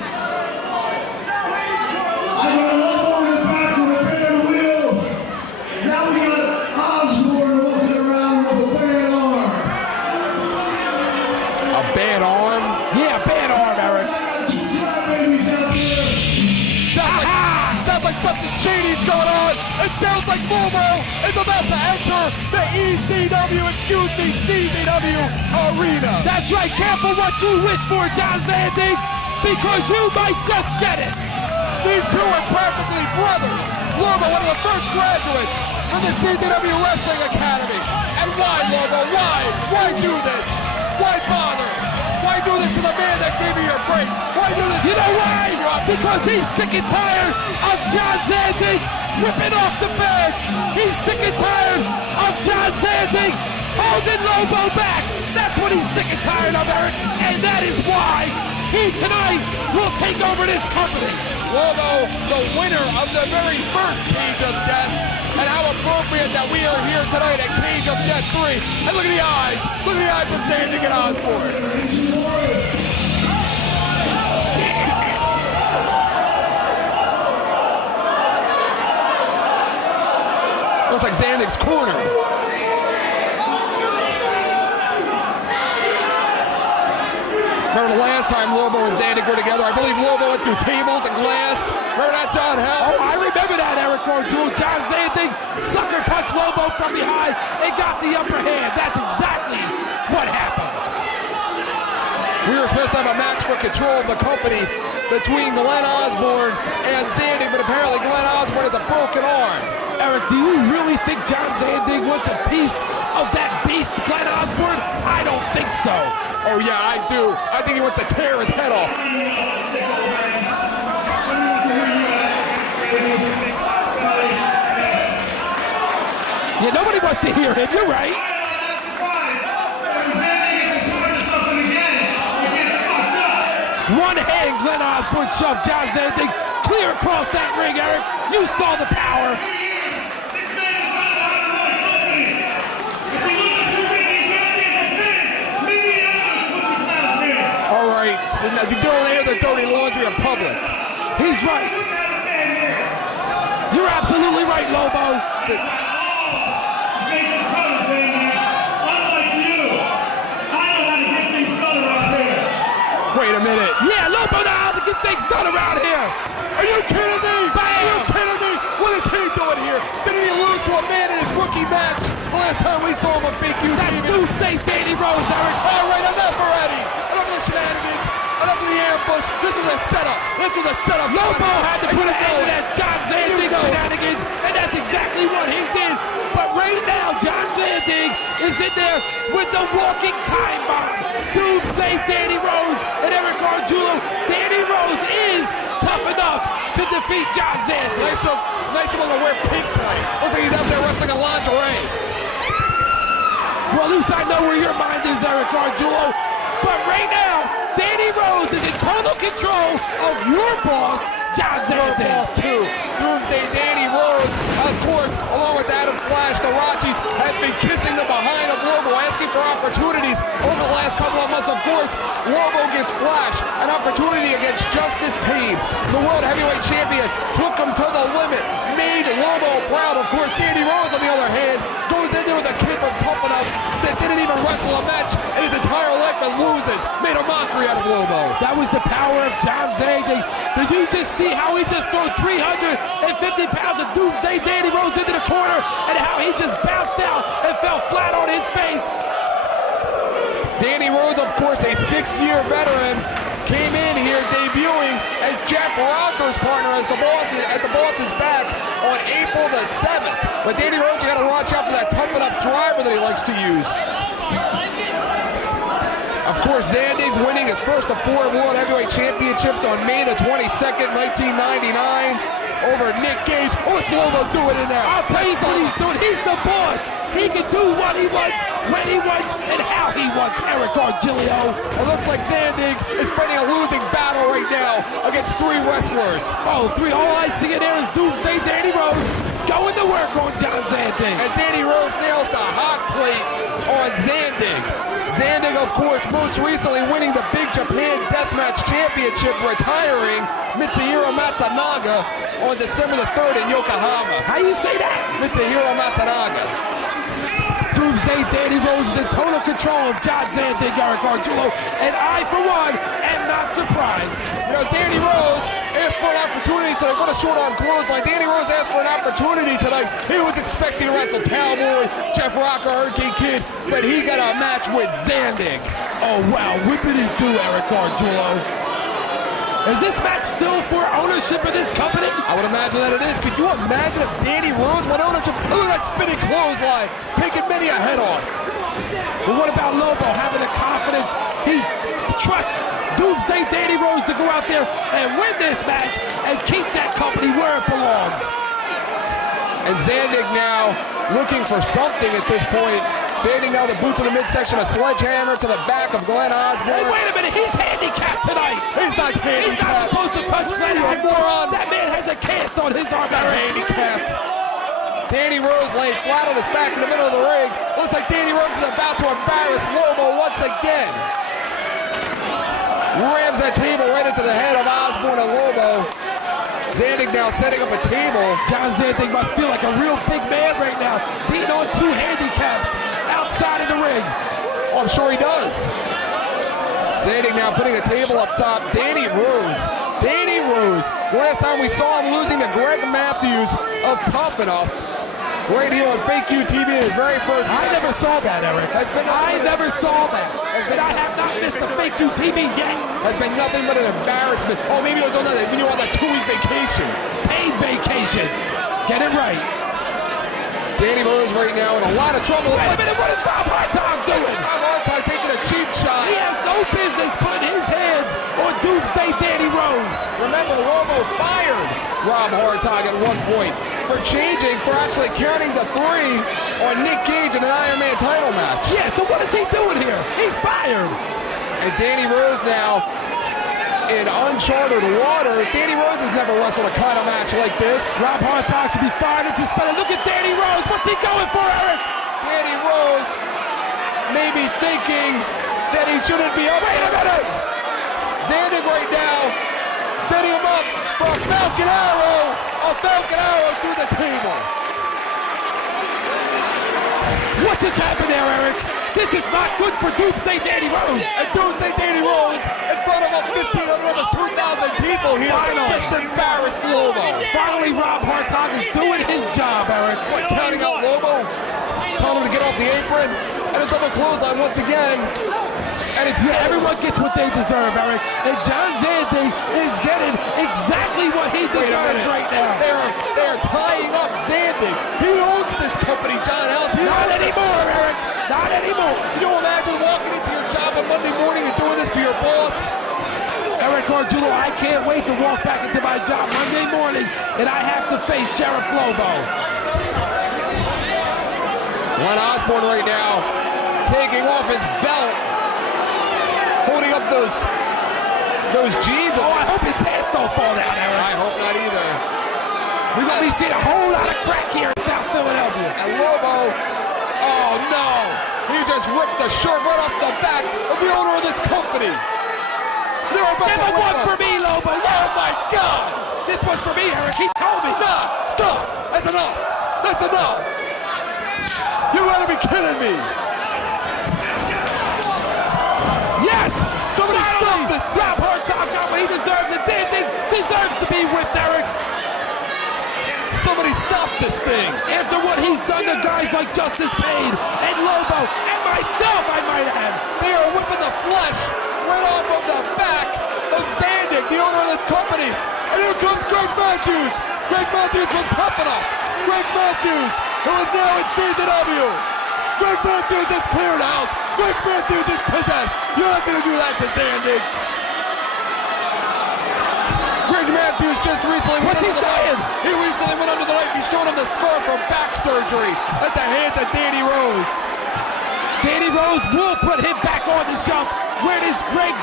I got Lobo in the back with a bad wheel! Now we got Osborne walking around with a bad arm! A bad arm. Yeah, bad arm, Eric. I got two crybabies out there! Sounds like something shady's going on. It sounds like Lobo is about to enter the ECW, CZW arena. That's right, careful what you wish for, John Zandig, because you might just get it. These two are practically brothers. Lobo, one of the first graduates from the CZW Wrestling Academy. And why, Lobo? Why? Why do this? Why bother? Why do this to the man that gave you your break? Why do this? You know why? Because he's sick and tired of John Zandig ripping off the fans. He's sick and tired of John Zandig holding Lobo back. That's what he's sick and tired of, Eric. And that is why he tonight will take over this company. Lobo, the winner of the very first Cage of Death. And how appropriate that we are here tonight at Cage of Death 3. And look at the eyes. Look at the eyes of Zandig and Osborne. Looks like Zandig's corner. Remember the last time Lobo and Zandig were together? I believe Lobo went through tables and glass. Remember that, John Hell? Oh, I remember that, Eric Gargiulo. John Zandig sucker punched Lobo from behind and got the upper hand. That's exactly what happened. We were supposed to have a match for control of the company between Glenn Osborne and Zandig, but apparently Glenn Osborne has a broken arm. Eric, do you really think John Zandig wants a piece of that beast, Glenn Osborne? I don't think so. Oh yeah, I do. I think he wants to tear his head off. Yeah, nobody wants to hear him. You're right. One hand, Glenn Osborne shoved John Zandig clear across that ring, Eric. You saw the power. All right, you don't air the dirty laundry in public. He's right. You're absolutely right, Lobo. Wait a minute. Yeah, Lobo know how to get things done around here. Are you kidding me? Bam! Are you kidding me? What is he doing here? Didn't he lose to a man in his rookie match the last time we saw him on Big U? That's Doomsday Danny Rose, Eric. All right, enough already. Enough of the shenanigans. Enough of the ambush. This was a setup. This was a setup. Lobo had to put an end to that John Zandig shenanigans, and that's exactly what he did. But right now, John Zandig is in there with the walking time bomb. Doomsday Danny Rose and Eric Gargiulo. Danny Rose is tough enough to defeat John Zandig. Nice of him to wear pink tie. Looks like he's out there wrestling in lingerie. Well, at least I know where your mind is, Eric Gargiulo. But right now, Danny Rose is in total control of your boss, John Zandig. Your boss, too. Doomsday Danny Rose, of course, along with Adam Flash, the Rockies, have been kissing the behind of Lobo, asking for opportunities over the last couple of months. Of course, Lobo gets Flash an opportunity against Justice Payne. The World Heavyweight Champion took him to the limit, made Lobo proud. Of course, Danny Rose, on the other hand, goes in there with a kid from Tough Enough that didn't even wrestle a match in his entire life and loses. Made a mockery out of Lobo. That was the power of John Zandig. Did you just see how he just threw 350 pounds of Doomsday Danny Rose into the corner and how he just bounced out and fell flat on his face? Danny Rose, of course, a 6-year veteran, came in here debuting as Jeff Rocker's partner at the boss's back on April the 7th. But Danny Rose, you got to watch out for that Tough Enough driver that he likes to use. Of course, Zandig winning his first of 4 World Heavyweight Championships on May the 22nd, 1999 over Nick Gage. Oh, it's Lobo doing in there. I'll tell you what he's doing. He's the boss. He can do what he wants, when he wants, and how he wants, Eric Gargiulo. It looks like Zandig is fighting a losing battle right now against 3 wrestlers. Oh, 3. All I see in there is Doomsday Danny Rose going to work on John Zandig. And Danny Rose nails the hot plate on Zandig. Zandig, of course, most recently winning the Big Japan Deathmatch Championship, retiring Mitsuhiro Matsunaga on December the 3rd in Yokohama. How you say that? Mitsuhiro Matsunaga. Doomsday Danny Rose is in total control of John Zandig, Eric Gargiulo, and I, for one, am not surprised. You know, Danny Rose asked for an opportunity tonight. What a short-arm clothesline. Danny Rose asked for an opportunity tonight. He was expecting to wrestle Cowboy, Jeff Rocker, Hurricane Kid, but he got a match with Zandig. Oh, wow. Whippity-doo, Eric Gargiulo. Is this match still for ownership of this company? I would imagine that it is. Could you imagine if Danny Rose went ownership? Look at that spinning clothesline, taking many a head off. But what about Lobo having the confidence? He trusts Doomsday Danny Rose to go out there and win this match and keep that company where it belongs. And Zandig now looking for something at this point. Zandig now the boots in the midsection, a sledgehammer to the back of Glenn Osborne. Hey, wait a minute, he's handicapped tonight. He's not handicapped. He's not supposed to touch Glenn Osborne. That man has a cast on his arm. Handicapped. Danny Rose laying flat on his back in the middle of the ring. Looks like Danny Rose is about to embarrass Lobo once again. Rams that table right into the head of Osborne and Lobo. Zandig now setting up a table. John Zandig must feel like a real big man right now, being on 2 handicaps outside of the ring. Oh, I'm sure he does. Zandig now putting a table up top. Danny Rose. Danny Rose. The last time we saw him losing to Greg Matthews of Tough Enough. Right here on Fake UTV, his very first. I never saw that, Eric. I never saw that. And I have not missed a Fake UTV yet. Has been nothing but an embarrassment. Oh, maybe it was on that. When you were on that 2-week vacation. Paid vacation. Get it right. Danny Rose right now in a lot of trouble. Wait a minute, what is Rob Hartog doing? Rob Hartog taking a cheap shot. He has no business putting his hands on Doomsday Danny Rose. Remember, Lobo fired Rob Hartog at one point for actually counting the 3 on Nick Gage in an Iron Man title match. Yeah, so what is he doing here? He's fired. And Danny Rose now in uncharted water. Danny Rose has never wrestled a kind of match like this. Rob Hartog should be fired and suspended. Look at Danny Rose. What's he going for, Eric? Danny Rose may be thinking that he shouldn't be up. Wait a minute! Zandig right now setting him up for a Falcon Arrow. A Falcon Arrow through the table. What just happened there, Eric? This is not good for Doomsday Danny Rose. And Doomsday Danny Rose in front of almost 1,500, almost 2,000 people here. Finally. Just embarrassed Lobo. Finally, Rob Hartog is doing his job, Eric. Counting out Lobo, telling him to get off the apron, and a double clothesline once again. And it's everyone gets what they deserve, Eric. And John Zandig is getting exactly what he deserves right now. They're tying up Zandig. He owns this company, John House. Not anymore, Eric. Not anymore. Can you imagine walking into your job on Monday morning and doing this to your boss? Eric Gargiulo, I can't wait to walk back into my job Monday morning and I have to face Sheriff Lobo. Glenn Osborne right now taking off his belt, holding up those jeans. Oh, I hope his pants don't fall down, Eric. I hope not either. We're going to be seeing a whole lot of crack here in South Philadelphia. And Lobo, oh no, he just ripped the shirt right off the back of the owner of this company. Give a 1 for me, Lobo. Oh my God! This one's for me, Eric. He told me. Stop! That's enough! That's enough! You gotta be kidding me! Yes! Somebody stop this! Rob Hartog got what he deserves, and Dandig deserves to be whipped, Eric. Somebody stop this thing! After what he's done to guys like Justice Payne and Lobo and myself, I might add. They are whipping the flesh right off of the back of Zandig, the owner of this company. And here comes Greg Matthews! Greg Matthews from Tough Enough! Greg Matthews, who is now in CZW! Greg Matthews is cleared out! Greg Matthews is possessed! You're not gonna do that to Zandig! Greg Matthews just recently What's he saying? He recently went under the knife. He showed him the scar from back surgery at the hands of Danny Rose. Danny Rose will put him back on the shelf. Where does Greg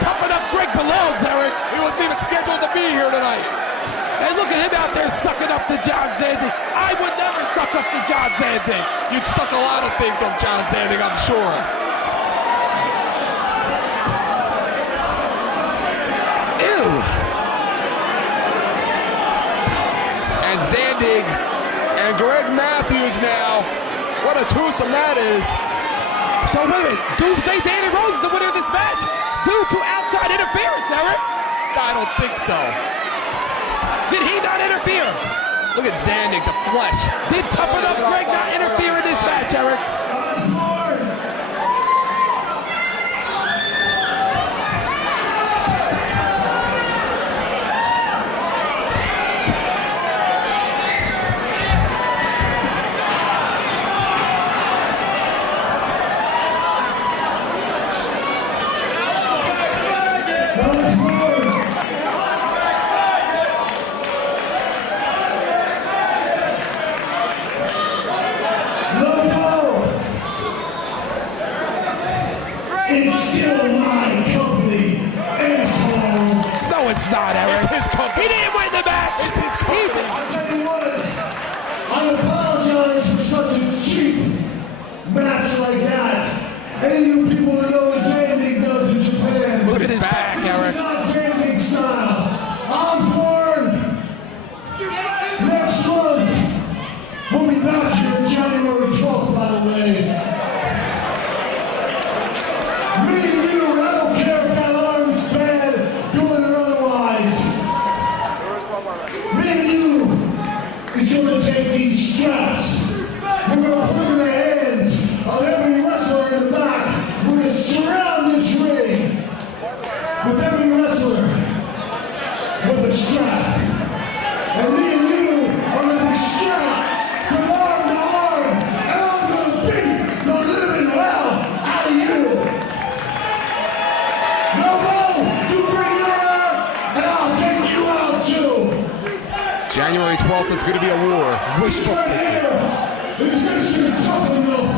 Tough Enough Greg belongs, Eric? He wasn't even scheduled to be here tonight. And look at him out there sucking up to John Zandig. I would never suck up to John Zandig. You'd suck a lot of things on John Zandig, I'm sure. Ew. And Zandig and Greg Matthews now. What a twosome that is. So wait a minute, Doomsday Danny Rose is the winner of this match due to outside interference, Eric? I don't think so. Did he not interfere? Look at Zandig, the flesh. Did Tough Enough Greg not interfere in this match, Eric? It's still my company, asshole. No, it's not, Eric. It's his company. He didn't win the match. It's his company. I'll tell you what, I apologize for such a cheap match like that. Any of you people that know what Zandig does in Japan, Look at his back, this Eric. is not Zandig style. Osborne, going to be a war. This right here is Mr. Tough Enough.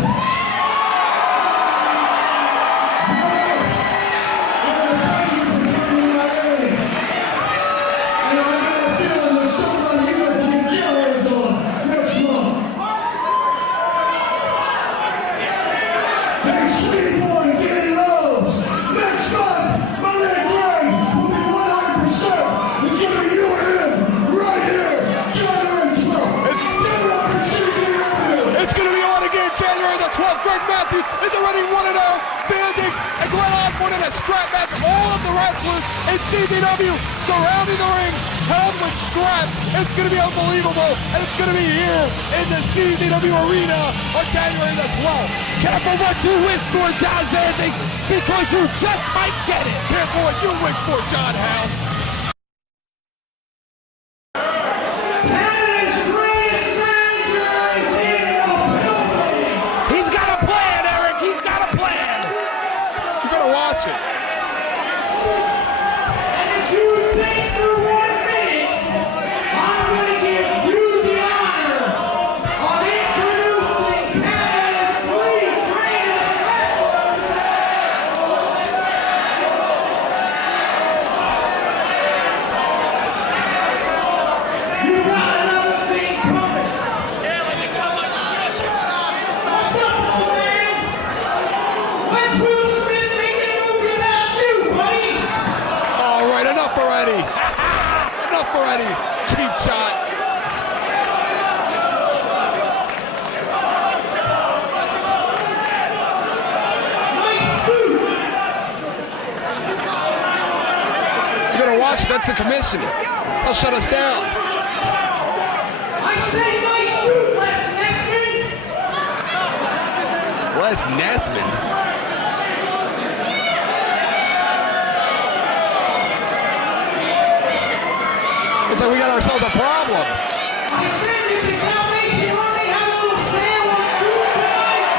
Greg Matthews is already 1-0, standing, and Glenn Osborne in a strap match. All of the wrestlers in CZW surrounding the ring, held with straps. It's going to be unbelievable, and it's going to be here in the CZW Arena on January the 12th. Careful what you wish for, John Zandig, because you just might get it. Careful what you wish for, John House. Enough already. Cheap shot. You're gonna watch it. That's the commission. They'll shut us down. I say nice suit, Les Nessman. Les Nessman. Looks like we got ourselves a problem. I said that the Salvation Army have a little sale on suicide.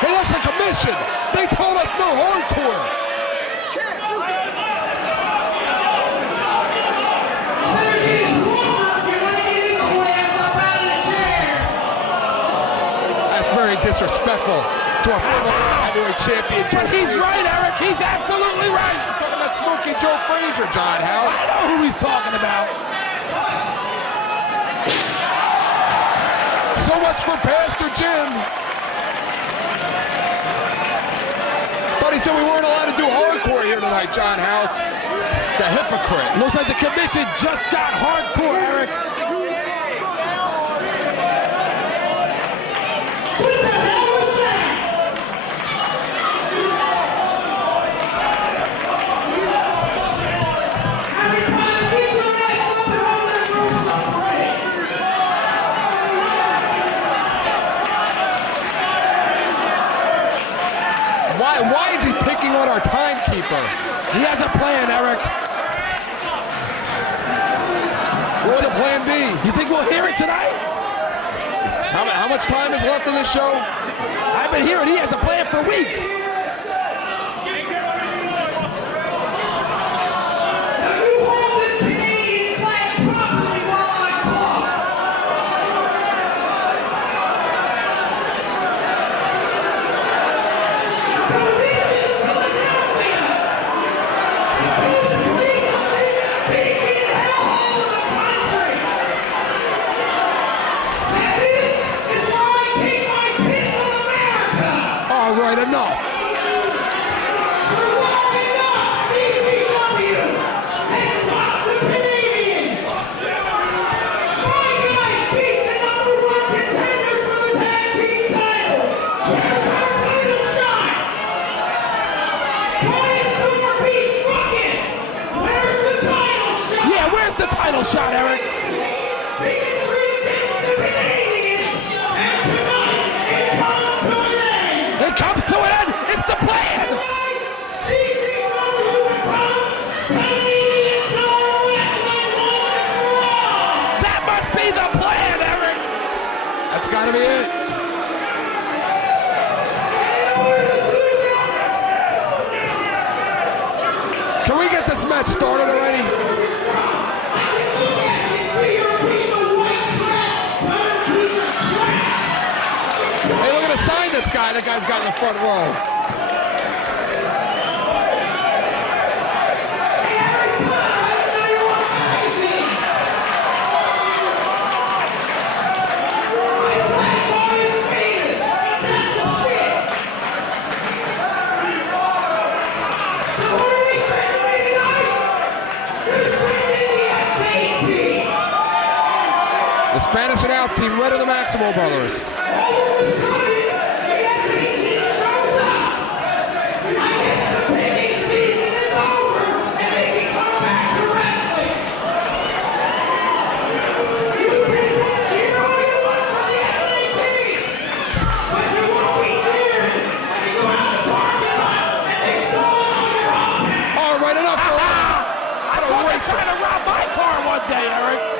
Hey, that's a commission. They told us no hardcore. Better get his water if you want to get his whole ass up out of the chair. That's very disrespectful to our former heavyweight champion. But he's right, Eric. He's absolutely right. Talking about Smokey Joe Frazier, John House. I know who he's talking about. So much for Pastor Jim. Thought he said we weren't allowed to do hardcore here tonight, John House. It's a hypocrite. Looks like the commission just got hardcore, Eric. What the hell was that? Everybody get your ass up and hold that rope separate. Why is he picking on our timekeeper? He has a plan, Eric. What would the plan be? You think we'll hear it tonight? How much time is left in this show? I've been hearing he has a plan for weeks. Now you hold this Canadian flag properly while I talk. So this is Philadelphia. The police officers speaking hellhole of the country. And this is where I take my piss on America. All right, enough. We're walking up CCW and stop the Canadians. My guys beat the #1 contenders for the tag team titles. Here's our title shot. Twice Storm beat Ruckus. Where's the title shot? Yeah, where's the title shot, Eric? Victory against the Canadians. And tonight it comes to an end. It comes to an end. It's the plan. That must be the plan, Eric. That's got to be it. Can we get this match started already? this guy. That guy's got in the front row. The Spanish announce team led to the Maximo brothers.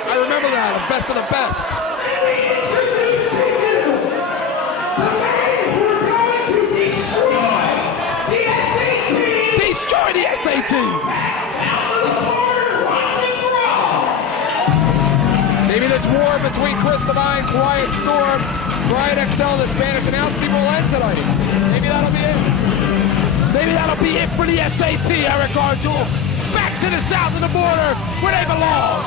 I remember that, the best of the best. Destroy the SAT! Maybe this war between Chris Divine, Quiet Storm, Brian XL, the Spanish announce team will end tonight. Maybe that'll be it. Maybe that'll be it for the SAT, Eric Arjul. Back to the south of the border where they belong.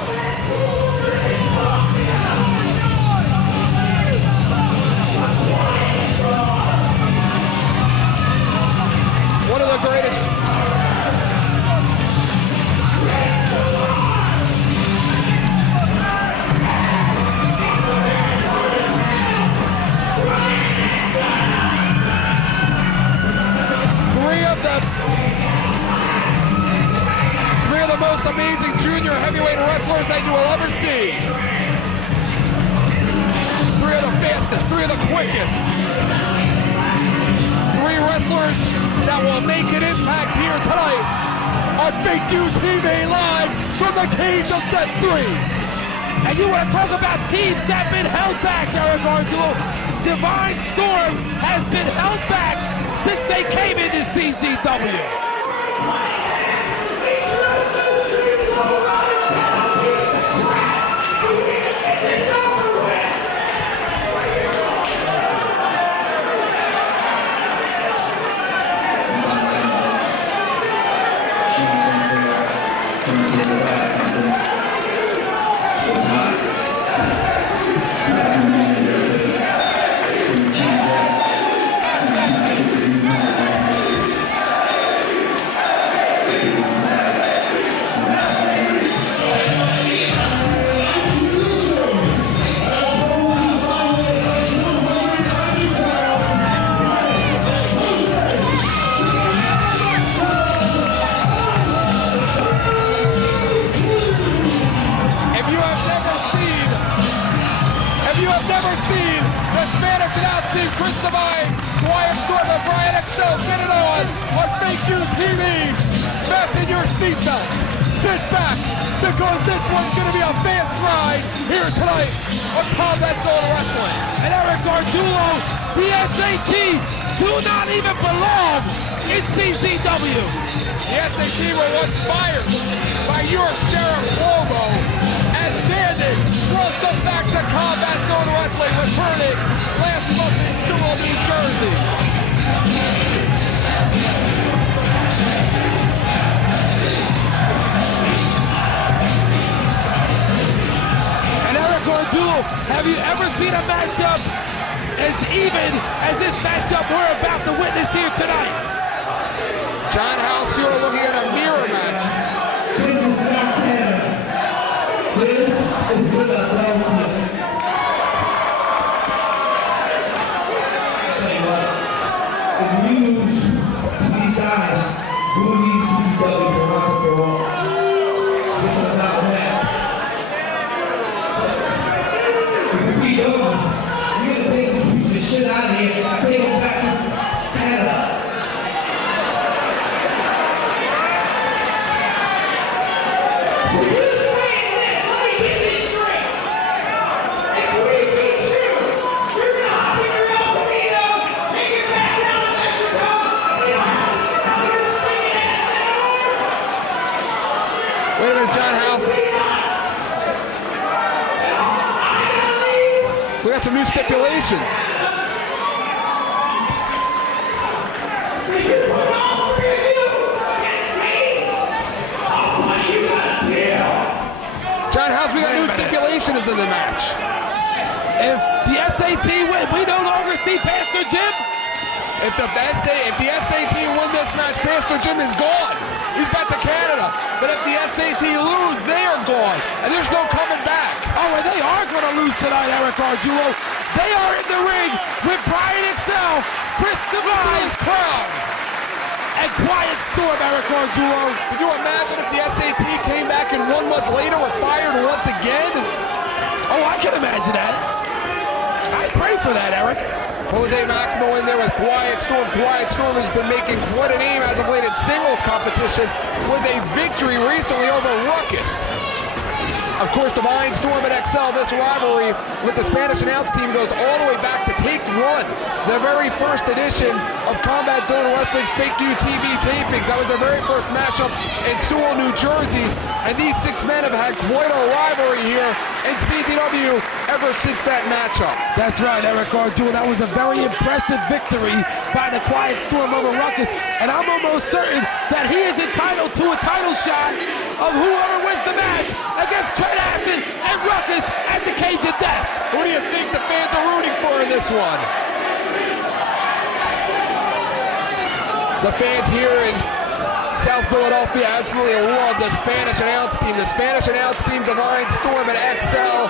One of the greatest. Three of the most amazing junior heavyweight wrestlers that you will ever see. Three of the fastest, three of the quickest. Three wrestlers that will make an impact here tonight on Fake News TV live from the Cage of Death 3. And you want to talk about teams that have been held back, Eric Arjul. Divine Storm has been held back since they came into CZW. Chris Divine, Quiet Storm, and Brian XL get it on Fake News TV. Fasten your seatbelts. Sit back, because this one's going to be a fast ride here tonight on Combat Zone Wrestling. And Eric Arjulo, the SAT do not even belong in CZW. The SAT were once fired by your Sheriff Lobo, and Zandon brought them back to Combat Zone Wrestling, returning last month in Sewell, New Jersey. And Eric Arjulo, have you ever seen a matchup as even as this matchup we're about to witness here tonight? John House, you are looking at a mirror match. This is not Canada. This is good at if we lose to these guys, we will need CZW for once and for all. This is not bad. If we don't, we're going to take this piece of shit out of here and take it back to Canada. Wait a minute, John House. We got some new stipulations. stipulation is in the match. If the SAT win, we no longer see Pastor Jim. If the SAT win this match, Pastor Jim is gone. He's back to Canada. But if the SAT lose, they are gone. And there's no coming back. Oh, and they are going to lose tonight, Eric Ardulo. They are in the ring with Brian Excel, Chris Divine, Proud. and Quiet Storm, Eric Ardulo. Could you imagine if the SAT came back and 1 month later were fired once again? Oh, I can imagine that. I pray for that, Eric. Jose Maximo in there with Quiet Storm. Quiet Storm has been making quite a name as of late in singles competition with a victory recently over Ruckus. Of course, Divine Storm and Excel, this rivalry with the Spanish announce team goes all the way back to Take One, the very first edition of Combat Zone Wrestling's Fake U TV tapings. That was their very first matchup in Sewell, New Jersey. And these 6 men have had quite a rivalry here in CZW ever since that matchup. That's right, Eric Ardulo. That was a very impressive victory by the Quiet Storm over Ruckus. And I'm almost certain that he is entitled to a title shot of whoever wins the match against Trent Aston and Ruckus at the Cage of Death. Who do you think the fans are rooting for in this one? The fans here in South Philadelphia absolutely love the Spanish announce team. The Spanish announce team, Divine Storm and XL,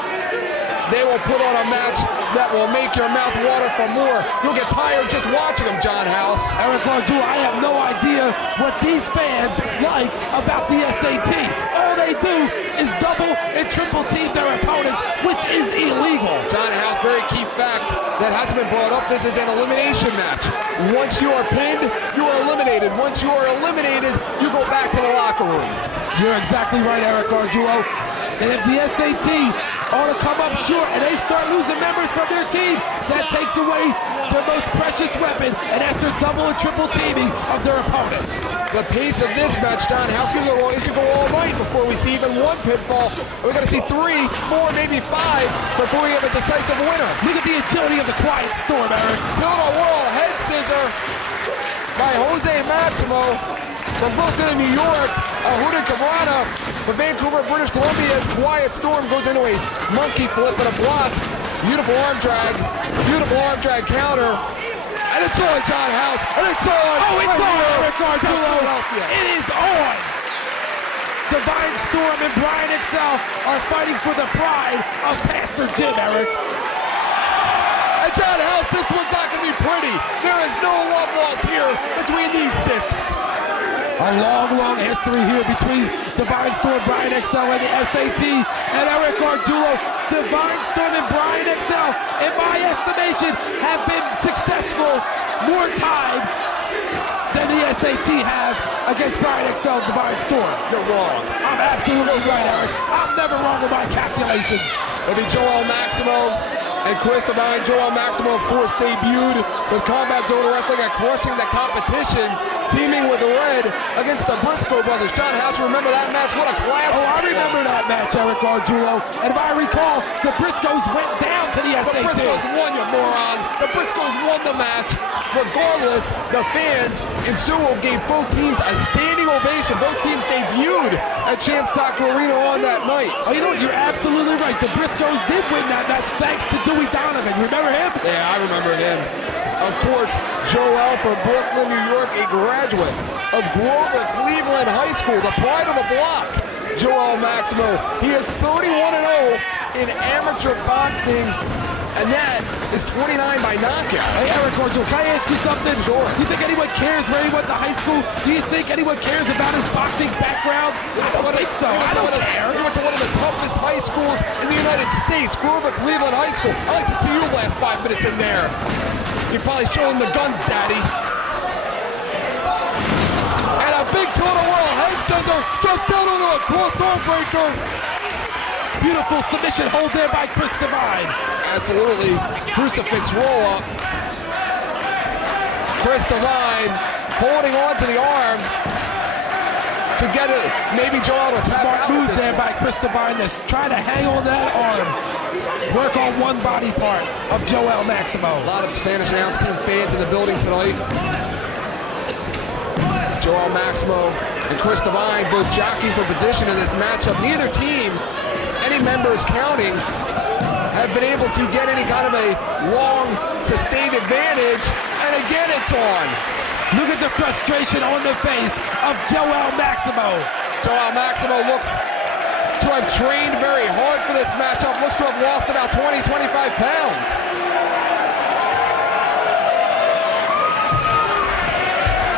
they will put on a match that will make your mouth water for more. You'll get tired just watching them, John House. Eric Ardulo, I have no idea what these fans like about the SAT. All they do is double and triple team their opponents, which is illegal. John House, very key fact that hasn't been brought up. This is an elimination match. Once you are pinned, you are eliminated. Once you are eliminated, you go back to the locker room. You're exactly right, Eric Ardulo. And if the SAT ought to come up short and they start losing members from their team, that takes away their most precious weapon, and that's their double and triple teaming of their opponents. The pace of this match, John House, it could go all night before we see even one pinfall. We're going to see 3, 4, maybe 5 before we have a decisive winner. Look at the agility of the Quiet Storm, Eric. Total World head scissor by Jose Maximo. From Brooklyn, New York, Huda Cabrera from Vancouver, British Columbia, as Quiet Storm goes into a monkey flip and a block. Beautiful arm drag counter. And it's on, John House, and it's on! Oh, it's on, Eric Ardulo! Philadelphia. It is on! Divine Storm and Brian Excel are fighting for the pride of Pastor Jim, Eric. And John House, this one's not going to be pretty. There is no love lost here between these 6. A long, long history here between Divine Storm, Brian Excel, and the SAT, and Eric Ardulo. Divine Storm and Brian Excel, in my estimation, have been successful more times than the SAT have against Brian Excel and Divine Storm. You're wrong. I'm absolutely right, Eric. I'm never wrong with my calculations. It'll be Joel Maximo and Chris Divine. Joel Maximo, of course, debuted with Combat Zone Wrestling and crushing the competition, teaming with Red against the Briscoe brothers. John House, remember that match? What a classic. Oh, I remember that match, Eric Ardulo. And if I recall, the Briscoes went down to the SAT. The Briscoes won, you moron. The Briscoes won the match. Regardless, the fans in Sewell gave both teams a standing ovation. Both teams debuted at Champ Soccer Arena on that night. Oh, you know what? You're absolutely right. The Briscoes did win that match thanks to Dewey Donovan. Remember him? Yeah, I remember him. Of course, Joel from Brooklyn, New York, a graduate of Grover Cleveland High School, the pride of the block. Joel Maximo. He is 31-0 in amateur boxing, and that is 29 by knockout. Hey, Eric Ardulo, can I ask you something? Sure. You think anyone cares where he went to high school? Do you think anyone cares about his boxing background? I don't think so. I don't care. He went to one of the toughest high schools in the United States, Grover Cleveland High School. I'd like to see you last 5 minutes in there. You're probably showing the guns, Daddy. And a big total world head scissor, jumps down on a cross arm breaker. Beautiful submission hold there by Chris Divine. Absolutely. Crucifix roll up. Chris Divine holding on to the arm to get it. Maybe Joel to tap Smart out move with this. there by Chris Divine to try to hang on that arm. Work on one body part of Joel Maximo. A lot of Spanish announce team fans in the building tonight. Joel Maximo and Chris Divine both jockeying for position in this matchup. Neither team any members counting have been able to get any kind of a long, sustained advantage, and again it's on. Look at the frustration on the face of Joel Maximo. Joel Maximo looks to have trained very hard for this matchup, looks to have lost about 20, 25 pounds.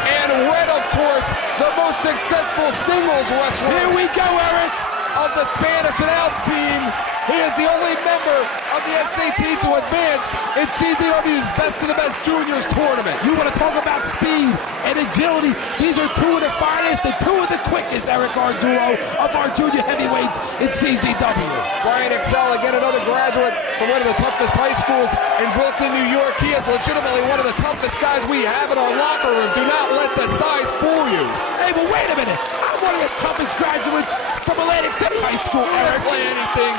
And Red, of course, the most successful singles wrestler. Here we go, Eric. Of the Spanish announce team. He is the only member of the SAT to advance in CZW's Best of the Best Juniors tournament. You want to talk about speed and agility? These are two of the finest and two of the quickest, Eric, our duo of our junior heavyweights in CZW. Brian Excel, again another graduate from one of the toughest high schools in Brooklyn, New York. He is legitimately one of the toughest guys we have in our locker room. Do not let the size fool you. Hey, but wait a minute. I'm one of the toughest graduates from Atlantic City High School, Eric. Play anything.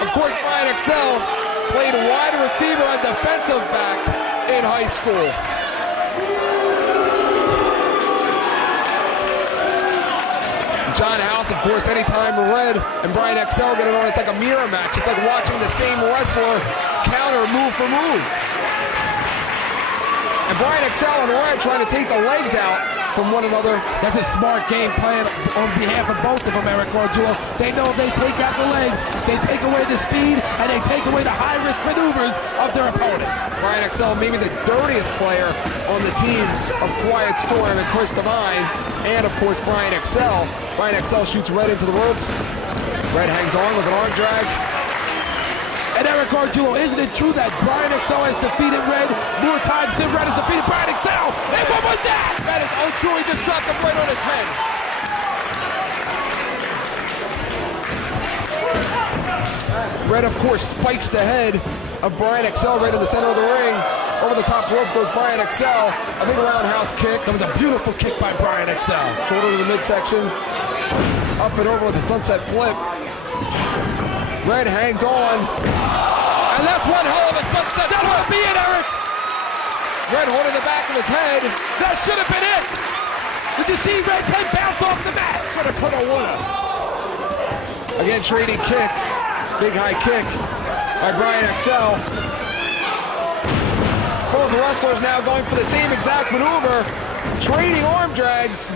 Of course, Brian Excel played wide receiver and defensive back in high school. John House, of course, anytime Red and Brian Excel get it on, it's like a mirror match. It's like watching the same wrestler counter move for move. And Brian Excel and Red trying to take the legs out from one another. That's a smart game plan on behalf of both of them, Eric Ardulo. They know if they take out the legs, they take away the speed, and they take away the high-risk maneuvers of their opponent. Brian Excel, maybe the dirtiest player on the team of Quiet Storm and Chris Devine, and of course Brian Excel. Brian Excel shoots Red into the ropes. Red hangs on with an arm drag. And Eric Ardulo, isn't it true that Brian Excel has defeated Red more times than Red has defeated Brian Excel? And what was that? That is untrue. He just dropped him right on his head. Red, of course, spikes the head of Brian Excel right in the center of the ring. Over the top rope goes Brian Excel. A big roundhouse kick. That was a beautiful kick by Brian Excel. Shoulder to the midsection. Up and over with a sunset flip. Red hangs on. And that's one hell of a sunset flip. That would be it, Eric. Red holding the back of his head. That should have been it. Did you see Red's head bounce off the mat? Should have put a one. Again, trading kicks. Big high kick by Brian Excel. Both wrestlers now going for the same exact maneuver. Trading arm drags.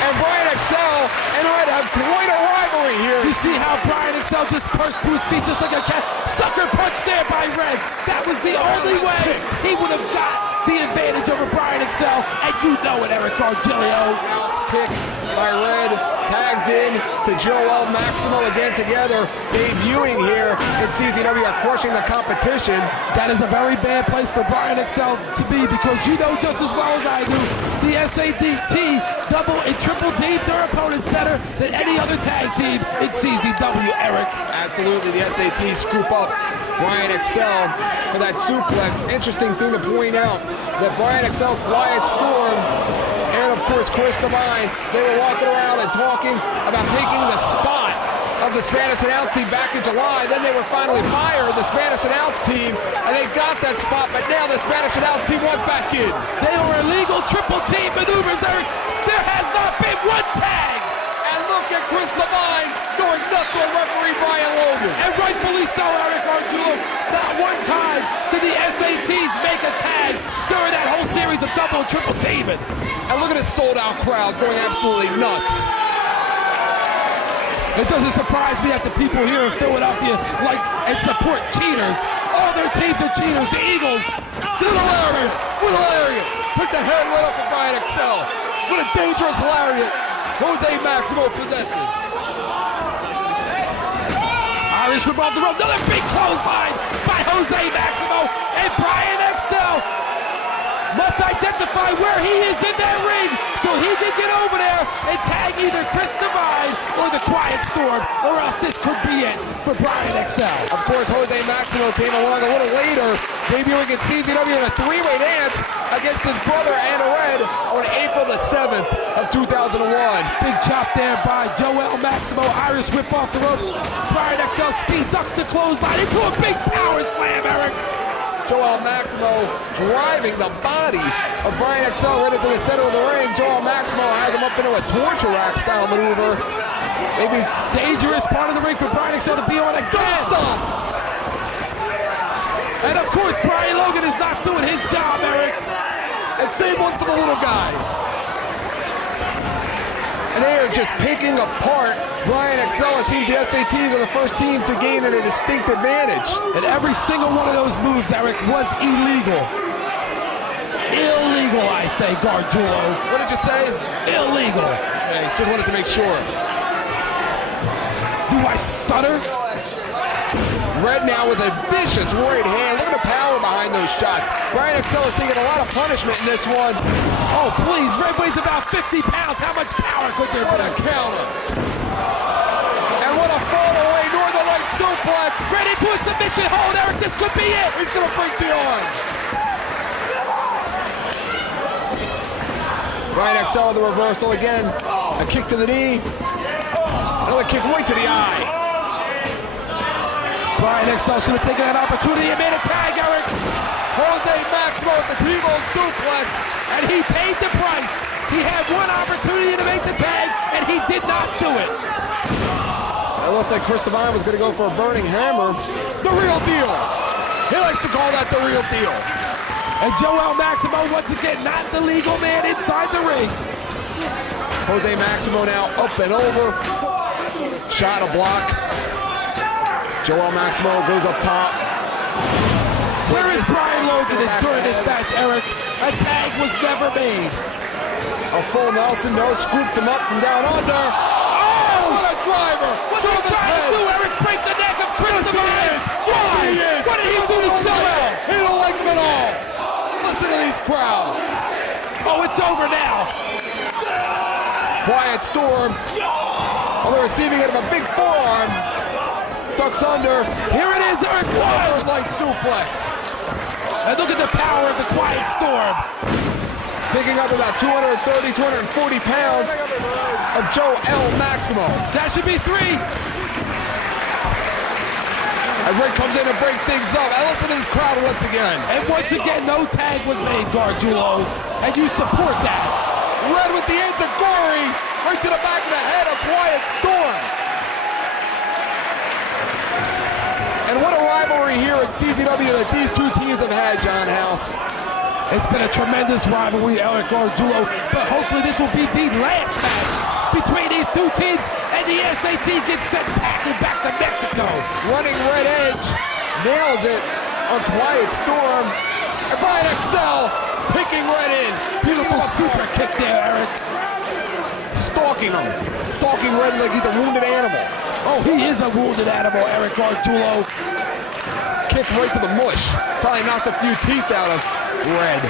And Brian Excel and Red have quite a rivalry here. You see how Brian Excel just punched to his feet just like a cat. Sucker punch there by Red. That was the only way he would have got the advantage over Brian Excel. And you know it, Eric Ardulo. Kick by Red. Tags in to Joel Maximo again together. Debuting here in CZW are crushing the competition. That is a very bad place for Brian Excel to be because you know just as well as I do, the SAT double and triple deep their opponents better than any other tag team in CZW, Eric. Absolutely, the SAT scoop up Brian Excel for that suplex. Interesting thing to point out that Brian Excel, Quiet Storm, and of course Chris Devine, they were walking around and talking about taking the spot of the Spanish announce team back in July. Then they were finally fired, the Spanish announce team, and they got that spot, but now the Spanish announce team went back in. They were illegal triple team maneuvers, Eric. There has not been one tag. And look at Chris Devine going nuts on referee Brian Logan. And rightfully so, Eric Ardulo. Not one time did the SATs make a tag during that whole series of double and triple teaming. And look at this sold-out crowd going absolutely nuts. It doesn't surprise me that the people here in Philadelphia like and support cheaters. All their teams are cheaters. The Eagles, This is hilarious. What a lariat. Put the head right up of Brian Excel. What a dangerous lariat Jose Maximo possesses. Irish whip off the rope. Another big clothesline by Jose Maximo. And Brian Excel must identify where he is in that ring so he can get over there and tag either Chris Devine or the Quiet Storm, or else this could be it for Brian Excel. Of course, Jose Maximo came along a little later, debuting in CZW in a three-way dance against his brother Anna Red on April the 7th of 2001. Big chop there by Joel Maximo. Irish whip off the ropes. Brian Excel speed ducks the clothesline into a big power slam, Eric. Joel Maximo driving the body of Brian Excel right into the center of the ring. Joel Maximo has him up into a torture rack style maneuver. Maybe dangerous part of the ring for Brian Excel to be on again. Stop! And of course, Brian Logan is not doing his job, Eric. And save one for the little guy. And they are just picking apart Brian Excel. It seems the SATs are the first team to gain a distinct advantage. And every single one of those moves, Eric, was illegal. Illegal, I say, Gargiulo. What did you say? Illegal. Okay, just wanted to make sure. Do I stutter? Red now with a vicious right hand. Look at the power behind those shots. Brian Excel is taking a lot of punishment in this one. Oh, please. Red weighs about 50 pounds. How much power could there What be? a counter. And what a fall away Northern Light suplex. Right into a submission hold, Eric. This could be it. He's going to break the arm. Brian Excel with the reversal again. A kick to the knee. Another kick right to the eye. Brian Excel should have taken that opportunity and made a tag, Eric. Jose Maximo with the T-bone suplex. And he paid the price. He had one opportunity to make the tag, and he did not do it. It looked like Chris Devine was going to go for a burning hammer. The real deal. He likes to call that the real deal. And Joel Maximo, once again, not the legal man inside the ring. Jose Maximo now up and over. Shot a block. Joel Maximo goes up top. Where is Brian Logan during this match, Eric? A tag was never made. A full Nelson, no, scoops him up from down under. Oh, what a driver! What's he trying to do, Eric? Break the neck of Chris Devine. Why? What did he do to Joel? He don't like him at all. Listen to these crowds. Oh, it's over now. Quiet Storm. On the receiving end of a big forearm. Ducks under. Here it is, Eric. Northern Light suplex. And look at the power of the Quiet Storm. Picking up about 230, 240 pounds of Joel Maximo. That should be 3. And Rick comes in to break things up. And listen to this crowd once again. And once again, no tag was made, Gargiulo. And you support that. Red with the enziguri right to the back of the head of Quiet Storm. And what a rivalry here at CZW that these two teams have had, John House. It's been a tremendous rivalry, Eric Gargiulo, but hopefully this will be the last match between these two teams, and the SATs get sent packing back to Mexico. Running Red Edge nails it on Quiet Storm. And Brian Excel picking Red in. Beautiful super kick there, Eric. Stalking him. Stalking Red like he's a wounded animal. Oh, he is a wounded animal, Eric Gargiulo. Kick right to the mush. Probably knocked a few teeth out of Red.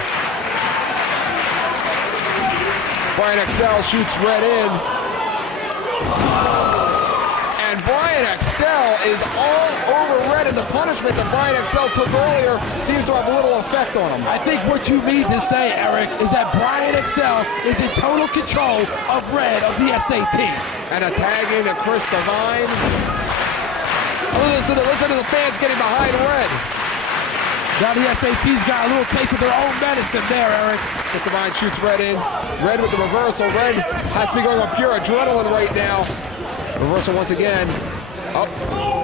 Brian Excel shoots Red in. And Brian Excel is all over Red, and the punishment that Brian Excel took earlier seems to have a little effect on him. I think what you mean to say, Eric, is that Brian Excel is in total control of Red of the SAT. And a tag into Chris Devine. Listen to the fans getting behind Red. Now the SAT's got a little taste of their own medicine there, Eric. Chris Devine shoots Red in. Red with the reversal. Red has to be going on pure adrenaline right now. Reversal once again. Up,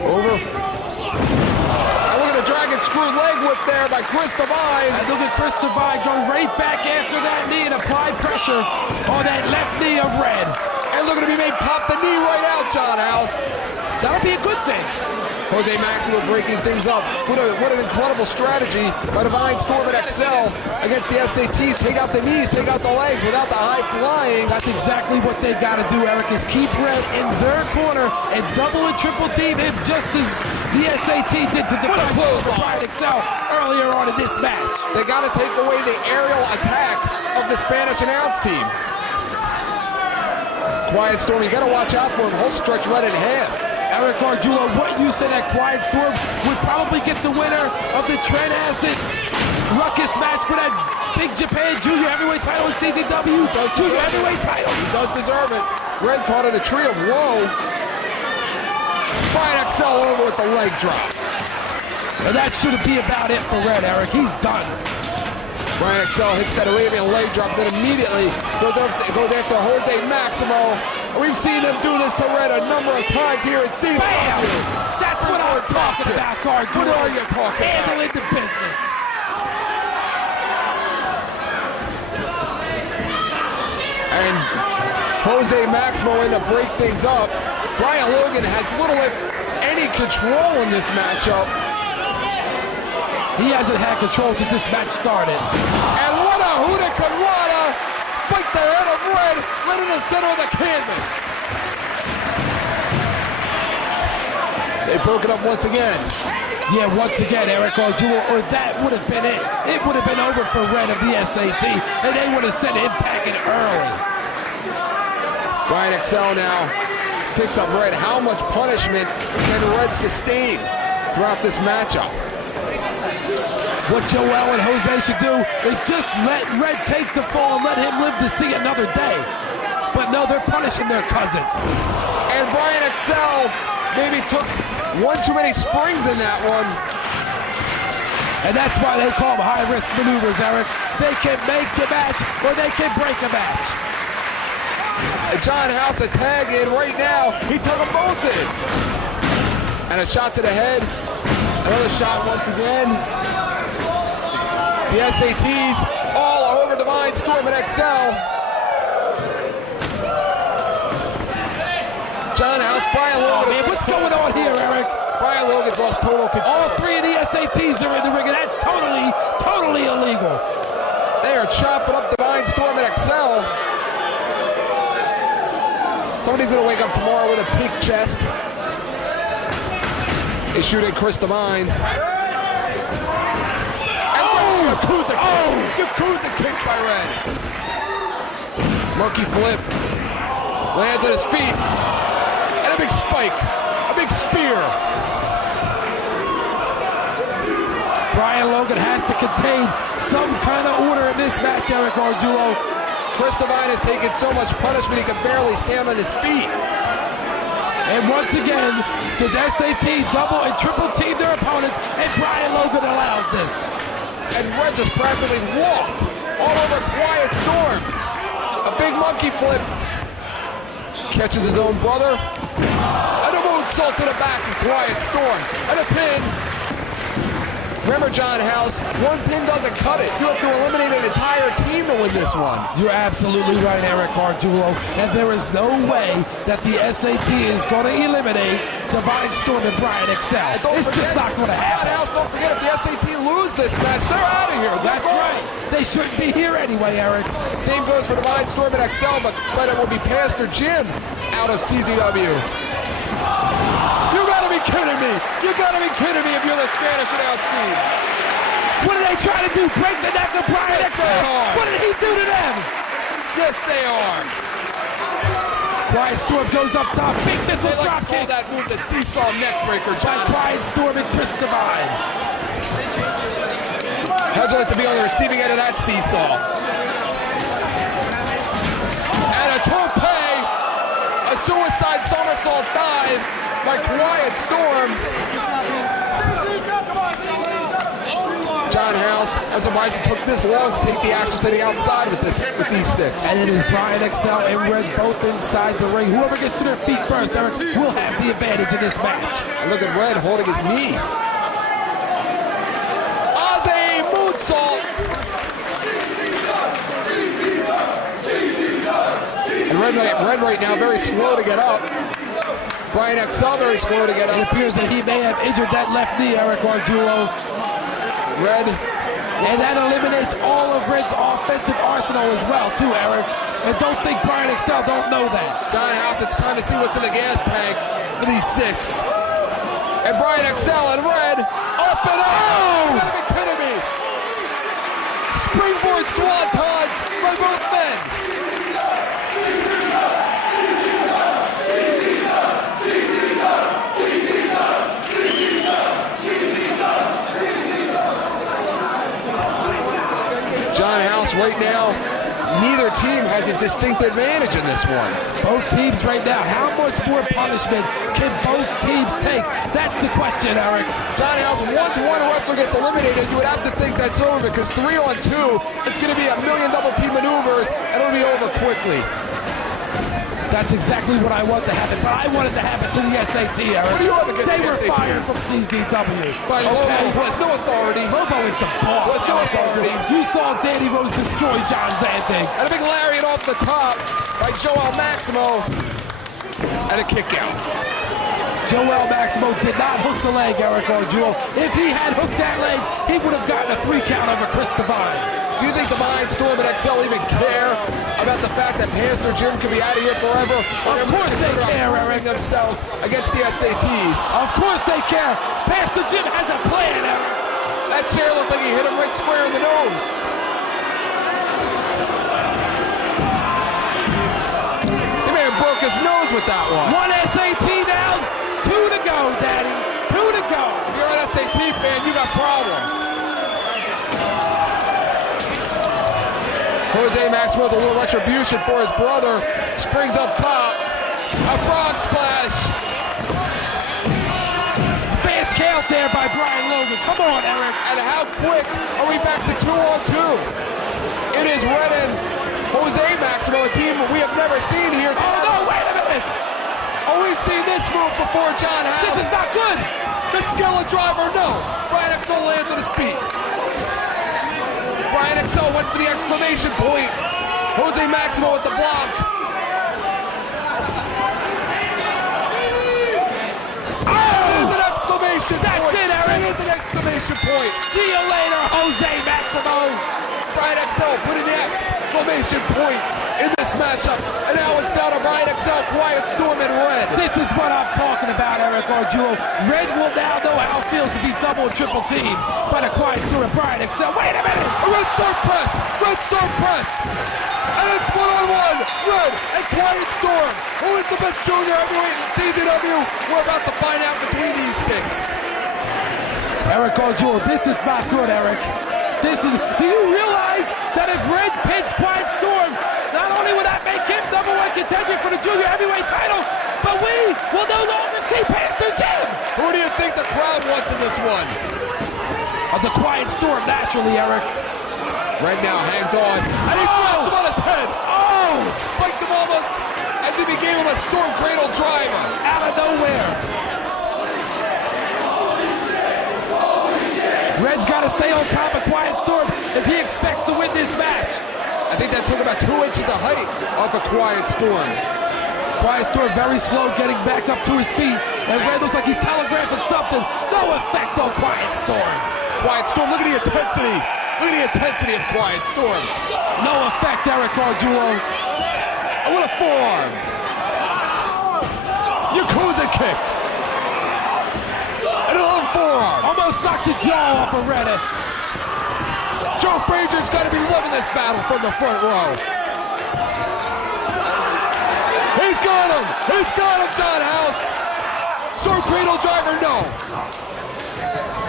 over. And look at the dragon screw leg whip there by Chris Devine. And look at Chris Devine go right back after that knee and apply pressure on that left knee of Red. And look at him, he made pop the knee right out, John House. That'll be a good thing. Jose Maximo breaking things up. What an incredible strategy by Devine, Storm, and Excel against the SATs. Take out the knees, take out the legs without the high flying. That's exactly what they got to do, Eric, is keep Red in their corner and double and triple team him just as the SAT did to Brian Excel earlier on in this match. They got to take away the aerial attacks of the Spanish announce team. Quiet Storm, you got to watch out for him. He'll stretch Red in half. Eric Gargiulo, what you said that Quiet Storm would probably get the winner of the Trent Acid Ruckus match for that Big Japan Junior Heavyweight title in CZW. Junior Heavyweight title. He does deserve it. Red caught in a tree of woe. Brian Excel over with the leg drop. And that should be about it for Red, Eric. He's done. Brian Excel hits that Arabian leg drop, then immediately goes after Jose Maximo. We've seen him do this to Red a number of times here at CZW. That's what I'm talking about, Gargiulo. What are you talking about? Handling the business. And Jose Maximo in to break things up. Brian Logan has little, if any, control in this matchup. He hasn't had control since this match started. And what a hurricanrana! Spiked the head of Red, right in the center of the canvas. They broke it up once again. Yeah, once again, Eric Gargiulo, or that would have been it. It would have been over for Red of the SAT, and they would have sent him packing early. Brian Excel now picks up Red. How much punishment can Red sustain throughout this matchup? What Joel and Jose should do is just let Red take the fall and let him live to see another day. But no, they're punishing their cousin. And Brian Excel maybe took one too many springs in that one. And that's why they call them high-risk maneuvers, Eric. They can make the match or they can break a match. John House a tag in right now. He took them both in. And a shot to the head. Another shot once again. The SATs all over Divine Storm and Excel. John House, Brian Logan. Oh, man, what's going on here, Eric? Brian Logan's lost total control. All three of the SATs are in the ring, and that's totally illegal. They are chopping up Divine Storm and Excel. Somebody's gonna wake up tomorrow with a pink chest. They shoot at Chris Divine. Yakuza kick by Red. Monkey flip. Lands on his feet. And a big spike. A big spear. Brian Logan has to contain some kind of order in this match, Eric Gargiulo. Chris Divine has taken so much punishment he can barely stand on his feet. And once again, the SAT double and triple team their opponents, and Brian Logan allows this. And Red just practically walked all over Quiet Storm. A big monkey flip. Catches his own brother. And a moonsault to the back of Quiet Storm. And a pin. Remember, John House, one pin doesn't cut it. You have to eliminate an entire team to win this one. You're absolutely right, Eric Gargiulo. And there is no way that the SAT is going to eliminate Divine Storm and Brian Excel. It's just not going to happen. John House, don't forget, if the SAT lose this match, they're out of here. That's right. They shouldn't be here anyway, Eric. Same goes for Divine Storm and Excel, but it will be Pastor Jim out of CZW. You gotta be kidding me! You gotta be kidding me if you're the Spanish announce team! What are they trying to do? Break the neck of Brian Excel? What did he do to them? Yes, they are! Quiet Storm goes up top. Big missile drop kick. That move, the seesaw neck breaker. By Quiet Storm and Chris Divine. How'd you like to be on the receiving end of that seesaw? And a tope! A suicide somersault dive by Quiet Storm. John House, I'm surprised it took this long to take the action to the outside with these six. And it is Brian Excel and Red both inside the ring. Whoever gets to their feet first, Eric, will have the advantage in this match. And look at Red holding his knee. Ozzy moonsault. And Red right now very slow to get up. Brian Excel very slow to get up. It appears that he may have injured that left knee, Eric Gargiulo. Red. And that eliminates all of Red's offensive arsenal as well, too, Eric. And don't think Brian Excel don't know that. John House, it's time to see what's in the gas tank for these six. And Brian Excel and Red up and up. Oh! You gotta be kidding me. Springboard swantons by both men. John House right now neither team has a distinct advantage in this one. Both teams right now, how much more punishment can both teams take? That's the question, Eric. John House, once one wrestler gets eliminated, you would have to think that's over because 3-on-2, it's going to be a million double team maneuvers and it'll be over quickly. That's exactly what I want to happen, but I want it to happen to the SAT, Eric. What do you want to get They to the were SAT? fired from CZW. By Lobo, who has no authority. Lobo is the boss. Was no authority. You saw Danny Rose destroy John Zandig. And a big lariat off the top by Joel Maximo. And a kick out. Joel Maximo did not hook the leg, Eric Arjula. If he had hooked that leg, he would have gotten a 3 count over Chris Devine. Do you think the Mindstorm and XL even care about the fact that Pastor Jim could be out of here forever? Of course they care, Eric. Themselves against the SATs. Of course they care. Pastor Jim has a plan, Eric. That chair looked like he hit him right square in the nose. He may have broke his nose with that one. 1 SAT down, 2 to go, Daddy. 2 to go. If you're an SAT fan, you got problems. Jose Maximo with a little retribution for his brother. Springs up top. A frog splash. Fast count there by Brian Logan. Come on, Eric. And how quick are we back to 2-on-2? It is Red and Jose Maximo, a team we have never seen here. Oh, no, wait a minute. Oh, we've seen this move before, John House. This is not good. The Skilla driver, no. Brian XL lands on his feet. Brian XL went for the exclamation point. Jose Maximo at the block. Oh! It's an exclamation point. That's it, Eric. It is an exclamation point. See you later, Jose Maximo. Brian XL putting the exclamation point in this matchup. And now it's down to Brian XL, Quiet Storm, and Red. This is what I'm talking about, Eric Arjula. Red will now know how it feels to be double and triple teamed by the Quiet Storm and Brian XL. Wait a minute! A Red Storm press! Red Storm press! And it's 1-on-1! Red and Quiet Storm! Who is the best junior heavyweight in CZW? We're about to find out between these 6. Eric Arjula, this is not good, Eric. Do you realize that if Red pins Quiet Storm, not only would that make him #1 contender for the junior heavyweight title, but we will no longer see Pastor Jim! Who do you think the crowd wants in this one? The Quiet Storm, naturally, Eric. Red now hangs on, and he drops him on his head! Oh! Spiked him almost as if he gave him a Storm Cradle driver. Out of nowhere. Red's got to stay on top of Quiet Storm if he expects to win this match. I think that took about 2 inches of height off of Quiet Storm. Quiet Storm very slow getting back up to his feet, and Red looks like he's telegraphing something. No effect on Quiet Storm. Quiet Storm, look at the intensity. Look at the intensity of Quiet Storm. No effect, Eric Arjula. What a forearm. Yakuza kick. Another forearm. Almost knocked the jaw off of Red. Joe Frazier's got to be loving this battle from the front row. He's got him. He's got him, John House. Storm Cradle driver, no.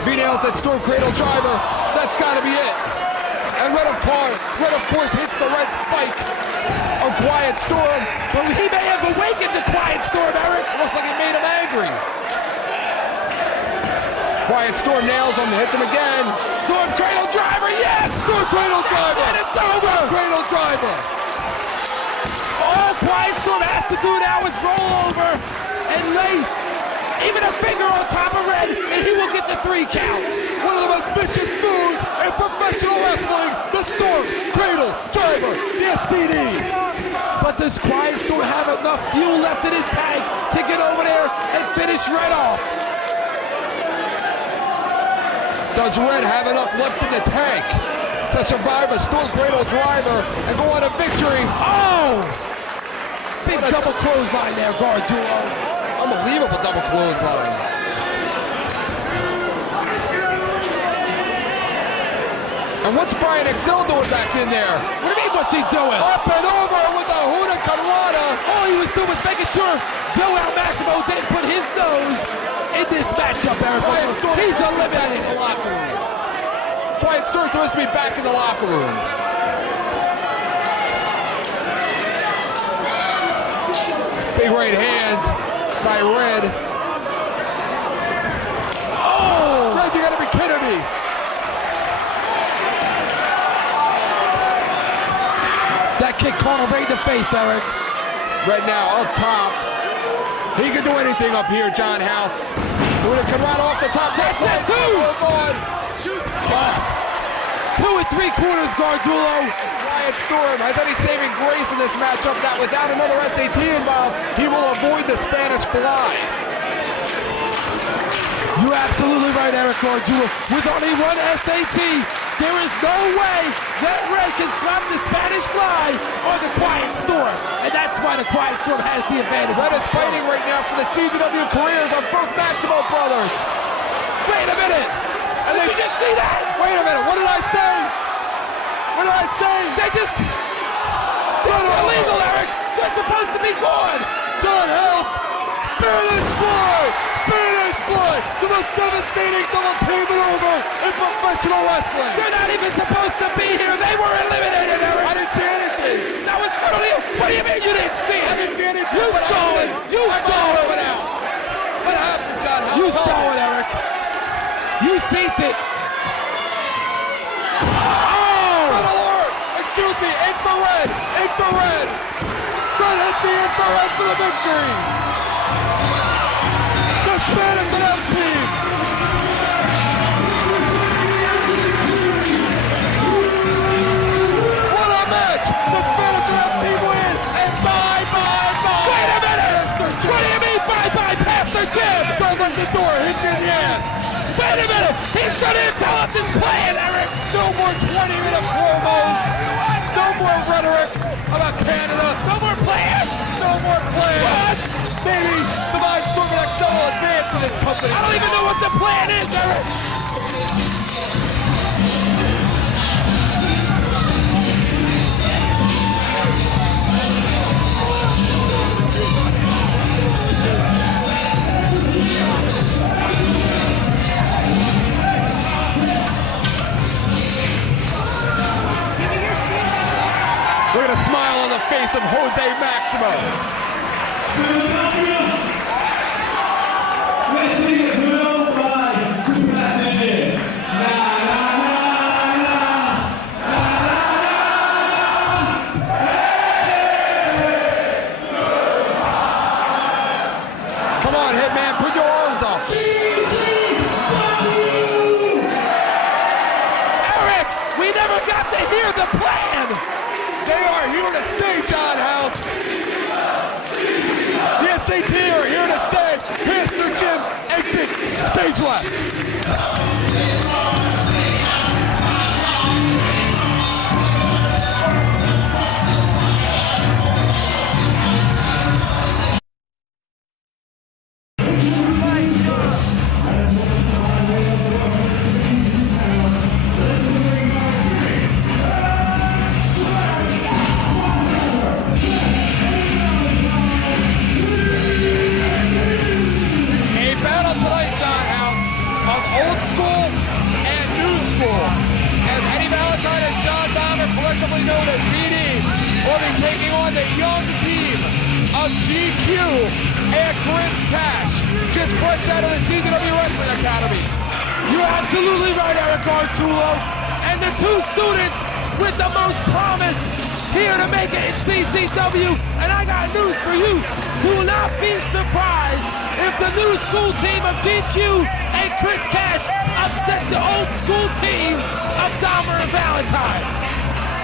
He nails that Storm Cradle driver. That's got to be it. And Red, of course, hits the red spike on Quiet Storm. But he may have awakened the Quiet Storm, Eric. Looks like it made him angry. Quiet Storm nails him, hits him again. Storm Cradle driver, yes! Storm Cradle driver. And it's over. Storm Cradle driver. All Quiet Storm has to do now is roll over and lay even a finger on top of Red, and he will get the 3 count. One of the most vicious moves in professional wrestling, the Storm Cradle driver, the STD. But does Quiet Storm have enough fuel left in his tank to get over there and finish Red off? Does Red have enough left in the tank to survive a Storm Cradle driver and go on a victory? Oh! Big double clothesline there, Gargiulo. Unbelievable double clothesline. And what's Brian XL doing back in there? What do you mean, what's he doing? Up and over with the Huda Carrana. All he was doing was making sure Joel Maximo didn't put his nose in this matchup, Eric. He's eliminated. In the locker room. Quiet Storm's supposed to be back in the locker room. Big right hand by Red. Oh! Red, you gotta be kidding me. That kick caught him right in the face, Eric. Red now up top. He can do anything up here, John House. When it come right off the top. That's it, two! Two and 3/4, Gargiulo. Wyatt Storm, I thought he's saving grace in this matchup that without another SAT involved, he will avoid the Spanish fly. You're absolutely right, Eric Gargiulo. With only one SAT, there is no way that Red can slap the Spanish fly or the Quiet Storm. And that's why the Quiet Storm has the advantage. Red is fighting right now for the CZW careers of both Maximo brothers. Wait a minute. Did you just see that? Wait a minute, what did I say? What did I say? They just... This is illegal, Eric. They're supposed to be gone. John House, Spanish fly! Spanish fly! The most devastating double team over in professional wrestling. They're not even supposed to be here. They were eliminated, Eric. I didn't see anything. That was totally... What do you mean you didn't see it? I didn't see anything. You saw it. You saw it. What happened, John House? You saw it, Eric. You seen it. Excuse me, infrared! Infrared! Red hit the infrared for the victory! The Spanish announce team! What a match! The Spanish announce team win! And bye! Wait a minute! Pastor Jim! What do you mean bye, Pastor Jim? Don't let the door hit you in the ass! Wait a minute! He's going to tell us his plan, Eric! No more 20-minute promos! No more rhetoric about Canada! No more plans! No more plans! What? Maybe the Mind Storm and XL will advance in this company! I don't even know what the plan is, Eric! Look at a smile on the face of Jose Maximo. Come on, Hitman, put your arms up. Eric, we never got to hear the plan! They are here to stay, John House. The SAT are here to stay. Pastor Jim, exit stage left. Known as BD will be taking on the young team of GQ and Chris Cash, just fresh out of the CZW Wrestling Academy. You're absolutely right, Eric Gargiulo. And the two students with the most promise here to make it in CZW. And I got news for you. Do not be surprised if the new school team of GQ and Chris Cash upset the old school team of Dahmer and Valentine.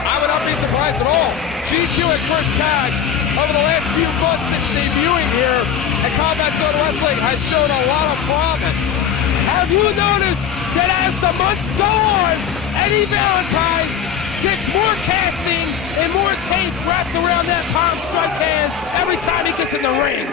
I would not be surprised at all. GQ and Chris Cash, over the last few months since debuting here at Combat Zone Wrestling, has shown a lot of promise. Have you noticed that as the months go on, Eddie Valentine gets more casting and more tape wrapped around that palm strike hand every time he gets in the ring?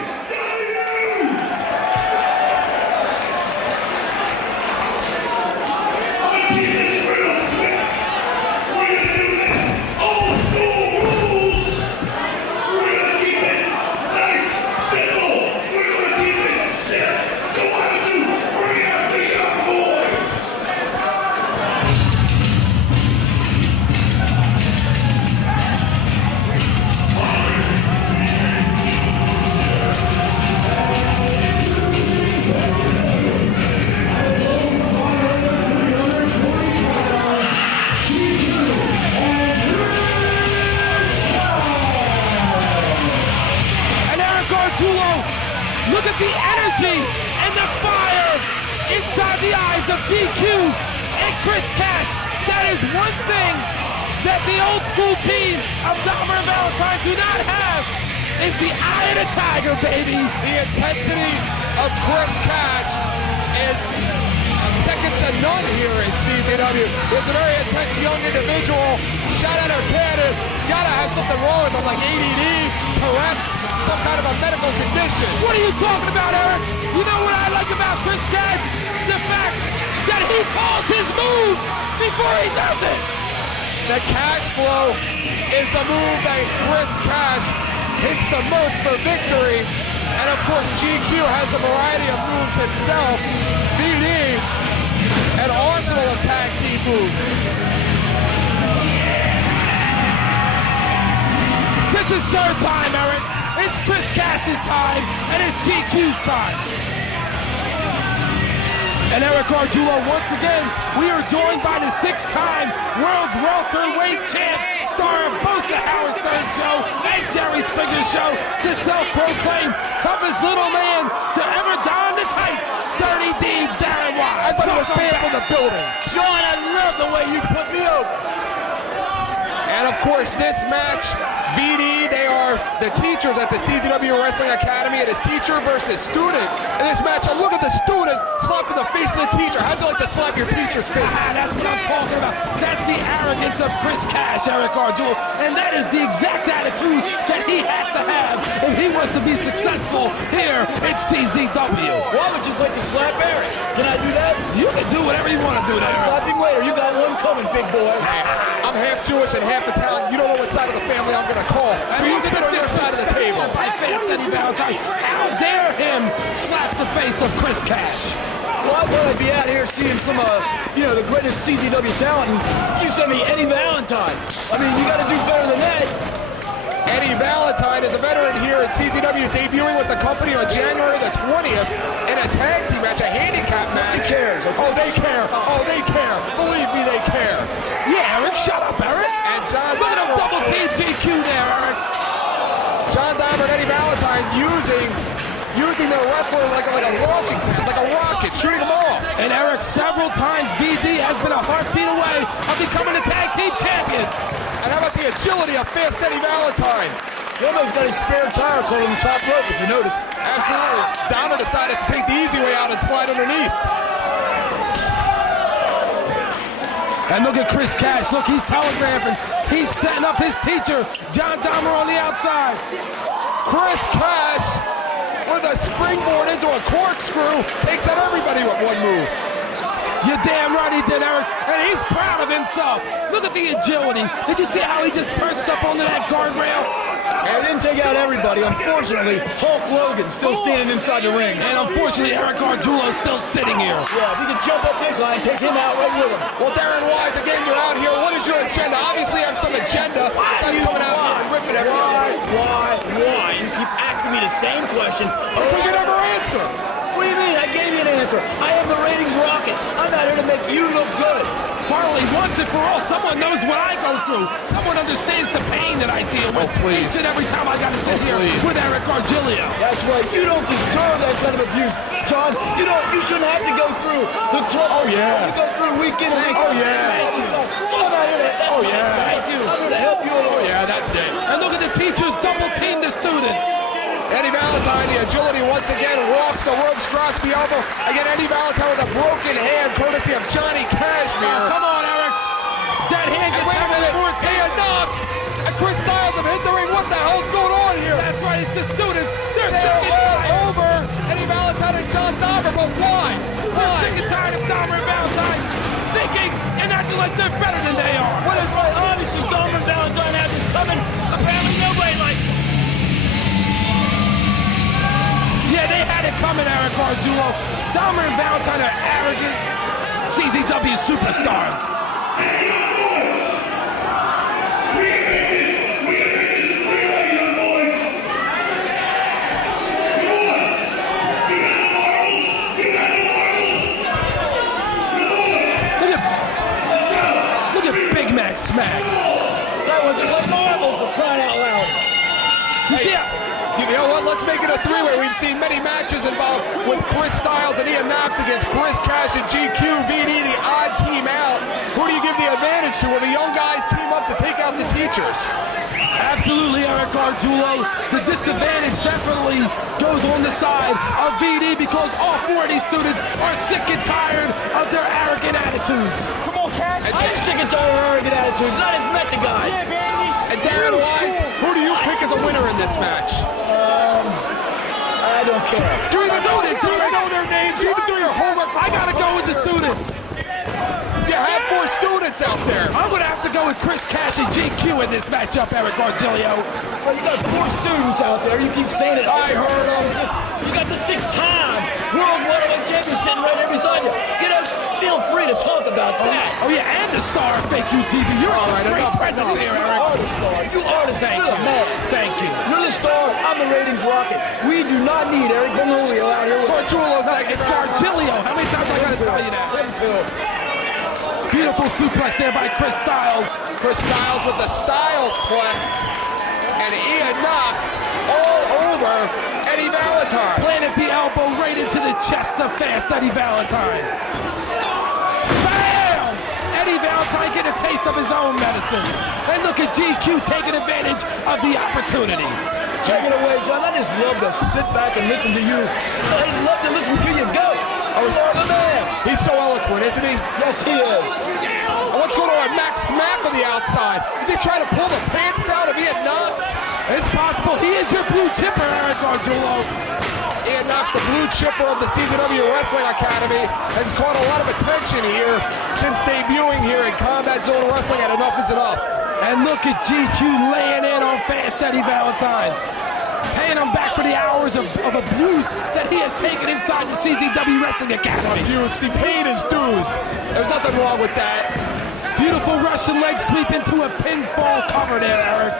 Chris Cash. That is one thing that the old school team of Dahmer and Valentine do not have, is the eye of the tiger, baby. The intensity of Chris Cash is second to none here in CZW. He's a very intense young individual. Shot at her cannon. Gotta have something wrong with him, like ADD, Tourette's, some kind of a medical condition. What are you talking about, Eric? You know what I like about Chris Cash? The fact that he calls his move before he does it. The cash flow is the move that Chris Cash hits the most for victory. And of course, GQ has a variety of moves himself. BD, an arsenal of tag team moves. This is third time, Eric. It's Chris Cash's time, and it's GQ's time. And Eric Gargiulo, once again, we are joined by the six-time world's welterweight champ, star of both the Howard Stern Show and Jerry Springer Show, the self-proclaimed toughest little man to ever don the tights, Dirty Deeds, Darren Watt. I thought it was banned from the building. John, I love the way you put me over. And of course, this match, VD, they are the teachers at the CZW Wrestling Academy. It is teacher versus student. In this match, look at the student slapping the face of the teacher. How'd you like to slap your teacher's face? That's what I'm talking about. That's the arrogance of Chris Cash, Eric Gargiulo. And that is the exact attitude that he has to have if he wants to be successful here at CZW. Well, I would just like to slap Eric. Can I do that? You can do whatever you want to do there. Slap him later. You got one coming, big boy. I'm half Jewish and half Italian. You don't know what side of the family I'm going to call. You sit on your side of the table. Pipe fast, Eddie Valentine. How dare him slap the face of Chris Cash? Well, I thought I'd be out here seeing some, the greatest CZW talent, and you sent me Eddie Valentine. I mean, you got to do better than that. Eddie Valentine is a veteran here at CZW, debuting with the company on January the 20th in a tag team match, a handicap match. He cares, okay? Oh, they care. Oh, they care. Believe me, they care. Yeah, Eric, shut up, Eric. And John Look at him Dahmer, double team GQ there, Eric. John Dahmer and Eddie Valentine using their wrestler like a launching pad, like a rocket, shooting them off. And Eric, several times VD has been a heartbeat away of becoming the tag team champions. And how about the agility of fast Eddie Valentine? He almost got his spare tire caught on the top rope, if you noticed. Absolutely. Dahmer decided to take the easy way out and slide underneath. And look at Chris Cash. Look, he's telegraphing. He's setting up his teacher, John Dahmer, on the outside. Chris Cash, with a springboard into a corkscrew, takes out everybody with one move. You're damn right he did, Eric. And he's proud of himself. Look at the agility. Did you see how he just perched up onto that guardrail? He didn't take out everybody. Unfortunately, Hulk Hogan's still standing inside the ring. And unfortunately, Eric Gargiulo is still sitting here. Yeah, if he could jump up this line, take him out right with him. Well, Darren Wise, again, you're out here. What is your agenda? Obviously, you have some agenda besides coming out here and ripping everybody. Why? You keep asking me the same question. Because you never answer. What do you mean? I gave you an answer. I have the ratings rocket. I'm out here to make you look good. Farley, once and for all, someone knows what I go through. Someone understands the pain that I deal with each and every time I got to sit here with Eric Gargiulo. That's right. You don't deserve that kind of abuse. John, you shouldn't have to go through the trouble. Oh, yeah. You go through week in and week out. Oh, yeah. So I'm out here to Oh, yeah. Thank you. I'm here to help you along. Yeah, that's it. And look at the teachers double team the students. Eddie Valentine, the agility once again, walks the ropes, drops the elbow. Again, Eddie Valentine with a broken hand, courtesy of Johnny Cashmere. Come on, Eric. That hand And gets wait a minute, more he attention. knocks, and Chris Styles have hit the ring. What the hell's going on here? That's right, it's the students. They're They're sick and tired. all over Eddie Valentine and John Dahmer, but why? They're sick and tired of Dahmer and Valentine thinking and acting like they're better than they are. What is like? Obviously, Dahmer and Valentine have this coming. Apparently, nobody likes them. Yeah, they had it coming, Eric Gargiulo. Dahmer and Valentine are arrogant CZW superstars. Look at Big Mac smack. That one's like marbles for crying out loud. You see how... You know what? Let's make it a three-way. We've seen many matches involved with Chris Styles and Ian Knox against Chris Cash and GQ, VD, the odd team out. players. Absolutely, Eric Gargiulo. The disadvantage definitely goes on the side of VD because all 4 of these students are sick and tired of their arrogant attitudes. Come on, Cash. I'm sick and tired of arrogant attitudes. I just met the guy. Yeah, baby. And Darren Wise, who do you pick as a winner in this match? I don't care. Do the students, I know their names. You even do your homework. I gotta go with the students. You have 4 students out there. I'm gonna have to go with Chris Cash and GQ in this matchup, Eric Gargiulo. Well, you got 4 students out there. You keep saying it. I heard them. You got the 6-time world welterweight champion sitting right there beside you. You know, feel free to talk about that. Oh yeah, and the star of Fake UTV. You're a great presence here, You Eric. are the star. You are the star. Thank You're you. the man. Thank you. You're the star. I'm the ratings rocket. We do not need Eric Benjulio out here with Gargiulo, thank you. It's Gargiulo. How many times I gotta tell you that? Beautiful suplex there by Chris Styles. Chris Styles with the Styles plex. And Ian Knox all over Eddie Valentine. Planted the elbow right into the chest of Fast Eddie Valentine. Bam! Eddie Valentine getting a taste of his own medicine. And look at GQ taking advantage of the opportunity. Take it away, John. I just love to sit back and listen to you. I just love to listen to you go. You are the man. He's so eloquent, isn't he? Yes, he is. What's going on with Max Smack on the outside? Is he trying to pull the pants down of Ian Knox? It's possible. He is your blue chipper, Eric Gargiulo. Ian Knox, the blue chipper of the CZW Wrestling Academy, has caught a lot of attention here since debuting here in Combat Zone Wrestling at Enough Is Enough. And look at GQ laying in on Fast Eddie Valentine. Paying him back for the hours of abuse that he has taken inside the CZW Wrestling Academy. He paid his dues. There's nothing wrong with that. Beautiful Russian leg sweep into a pinfall cover there, Eric.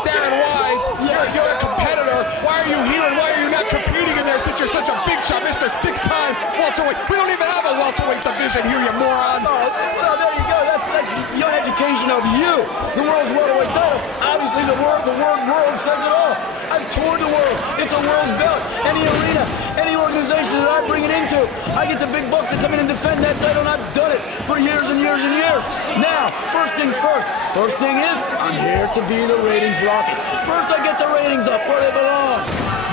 Darren Wise, you're a competitor. Why are you here and why are you not competing in there since you're such a big shot, Mr. 6-time welterweight? We don't even have a welterweight division here, you moron. Well, there you go. That's your education of you. The world's welterweight title. Obviously, the word world says it all. I've toured the world. It's a world's belt. Any arena, any organization that I bring it into, I get the big bucks to come in and defend that title, and I've done it for years and years and years. Now, first things first. First thing is, I'm here to be the ratings rocket. First, I get the ratings up where they belong.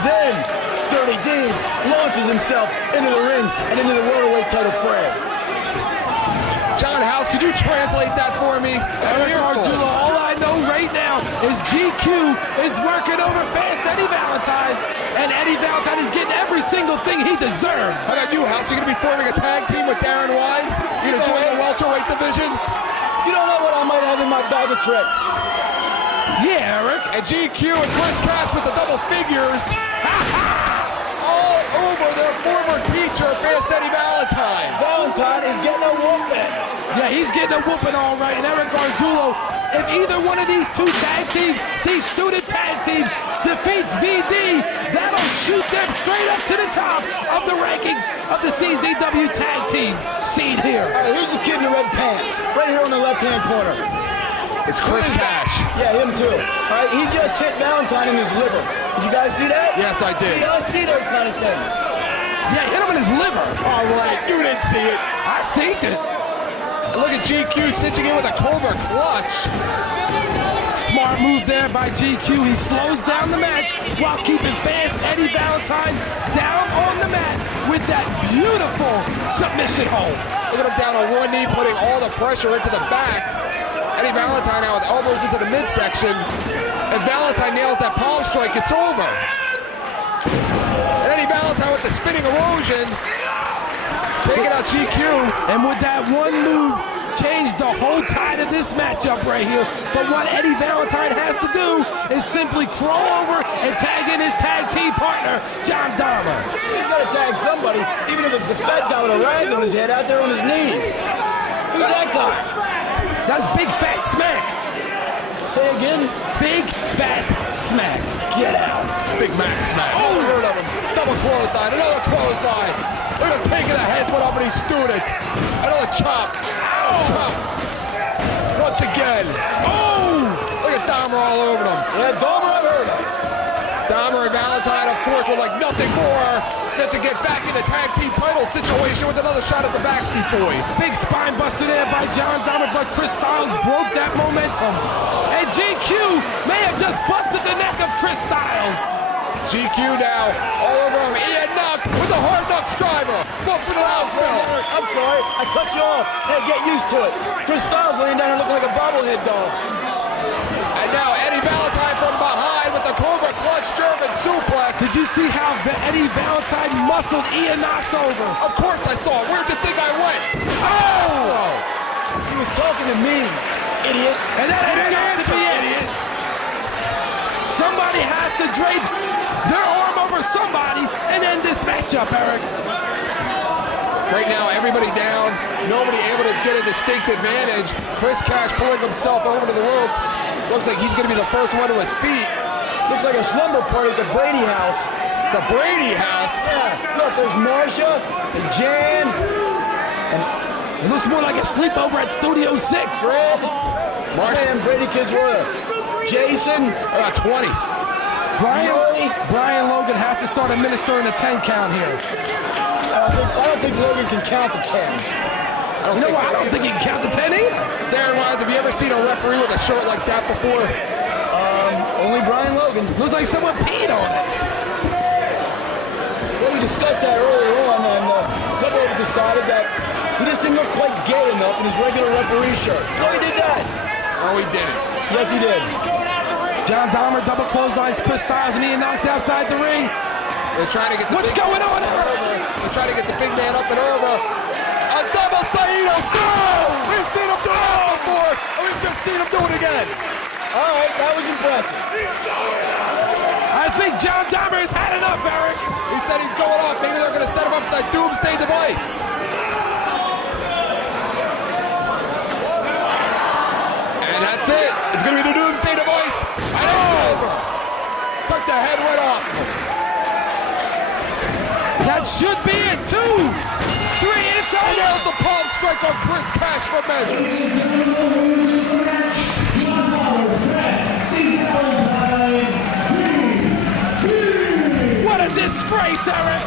Then, Dirty Dean launches himself into the ring and into the welterweight title fray. John House, could you translate that for me? Eric Gargiulo, all I know right now is GQ is working over Fast Eddie Valentine, and Eddie Valentine is getting every single thing he deserves. How about you, House? You gonna be forming a tag team with Darren Wise? You gonna join the welterweight division? You don't know what I might have in my bag of tricks. Yeah, Eric. And GQ and Chris Cash with the double figures. All over their former teacher, Fast Eddie Valentine. Valentine is getting a whooping. Yeah, he's getting a whooping all right. And Eric Gargiulo, if either one of these 2 tag teams, these student tag teams, defeats VD, that'll shoot them straight up to the top of the rankings of the CZW tag team seed here. All right, here's the kid in the red pants, right here on the left-hand corner. It's Chris Cash. Yeah, him too. All right, he just hit Valentine in his liver. Did you guys see that? Yes, I did. See, I see those kind of things. Yeah, hit him in his liver. All right, you didn't see it. I seen it. And look at GQ cinching in with a Cobra clutch. Smart move there by GQ. He slows down the match while keeping Fast Eddie Valentine down on the mat with that beautiful submission hold. Look at him down on one knee, putting all the pressure into the back. Eddie Valentine now with elbows into the midsection. And Valentine nails that palm strike, it's over. And Eddie Valentine with the spinning erosion. Taking out GQ. And with that one move, changed the whole tide of this matchup right here. But what Eddie Valentine has to do is simply crawl over and tag in his tag team partner, John Dahmer. He's got to tag somebody, even if it's the fat guy with a rag on his head out there on his knees. Who's that guy? That's Big Fat Smack. Say again? Big Fat Smack. Get out. Big Max smack. Oh, heard of him. Double clothesline, another clothesline. Look at him taking the heads with up of these students. Another chop. Chop. Once again. Oh! Look at Dahmer all over them. Yeah, Dahmer, I've heard of. Dahmer and Valentine, of course, would like nothing more than to get back in the tag team title situation with another shot at the Backseat Boys. Big spine buster there by John Dahmer, but Chris Styles broke that momentum. And GQ may have just busted the neck of Chris Styles. GQ now all over him. Ian Knox with the hard knocks driver. Look for the house bell. I'm sorry, I cut you off. Hey, get used to it. Chris Styles laying down and looking like a bobblehead doll. And now Eddie Valentine from behind with the Cobra Clutch German suplex. Did you see how Eddie Valentine muscled Ian Knox over? Of course I saw it. Where'd you think I went? Oh! He was talking to me, idiot. And that Didn't ain't got to answer, be it. idiot. Somebody has to drape their arm over somebody and end this matchup, Eric. Right now, everybody down. Nobody able to get a distinct advantage. Chris Cash pulling himself over to the ropes. Looks like he's going to be the first one to his feet. Looks like a slumber party at the Brady house. The Brady house. Yeah, look, there's Marsha and Jan. It looks more like a sleepover at Studio 6. Fred. Marsha. Man, Brady kids were Jason. About 20. Brian Logan has to start administering a 10 count here. I don't think Logan can count to 10. You know what? I don't think he can count to 10 either. Darren Wise, have you ever seen a referee with a shirt like that before? Only Brian Logan. Looks like someone peed on it. Well, we discussed that earlier on, and a couple of us decided that he just didn't look quite gay enough in his regular referee shirt. So he did that. Oh, he didn't. Yes, he did. John Dahmer double clotheslines Chris Styles and Ian Knox outside the ring. They're trying to get the What's going on, Eric? They're trying to get the big man up and over. A double Saito Sue! We've seen him do that before, and we've just seen him do it again. All right, that was impressive. I think John Dahmer has had enough, Eric. He said he's going off. Maybe they're going to set him up with that doomsday device. And that's it. It's going to be the doomsday device. And it's over. Took the head right off. That should be it. 2, 3, and it's And over. there's the palm strike on Chris Cash for measure. What a disgrace, Eric.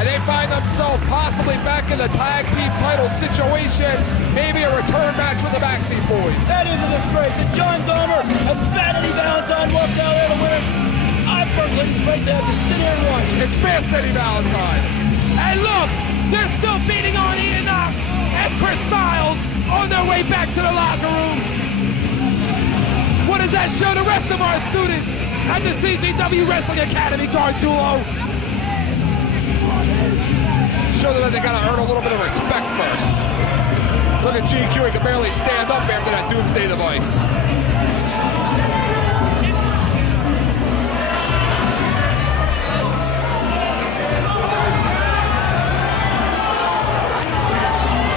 And they find themselves possibly back in the tag team title situation. Maybe a return match with the Backseat Boys. That is a disgrace. And John Dahmer and Fat Eddie Valentine walked out there to win. I personally expect to have to sit here and watch it. It's Fast Eddie Valentine. And look, they're still beating on Ian Knox and Chris Styles on their way back to the locker room. What does that show the rest of our students at the CZW Wrestling Academy, Gargiulo? Show them that they gotta earn a little bit of respect first. Look at GQ, he can barely stand up after that doomsday device.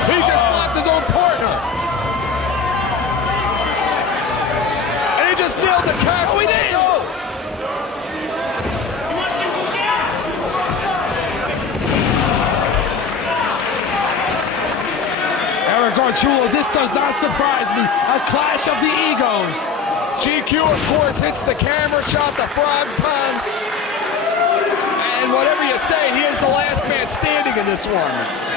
He just slapped his own partner. And he just nailed the Cash. Oh, he did! Eric Gargiulo, this does not surprise me. A clash of the egos. GQ, of course, hits the camera shot, the frog tongue. And whatever you say, he is the last man standing in this one.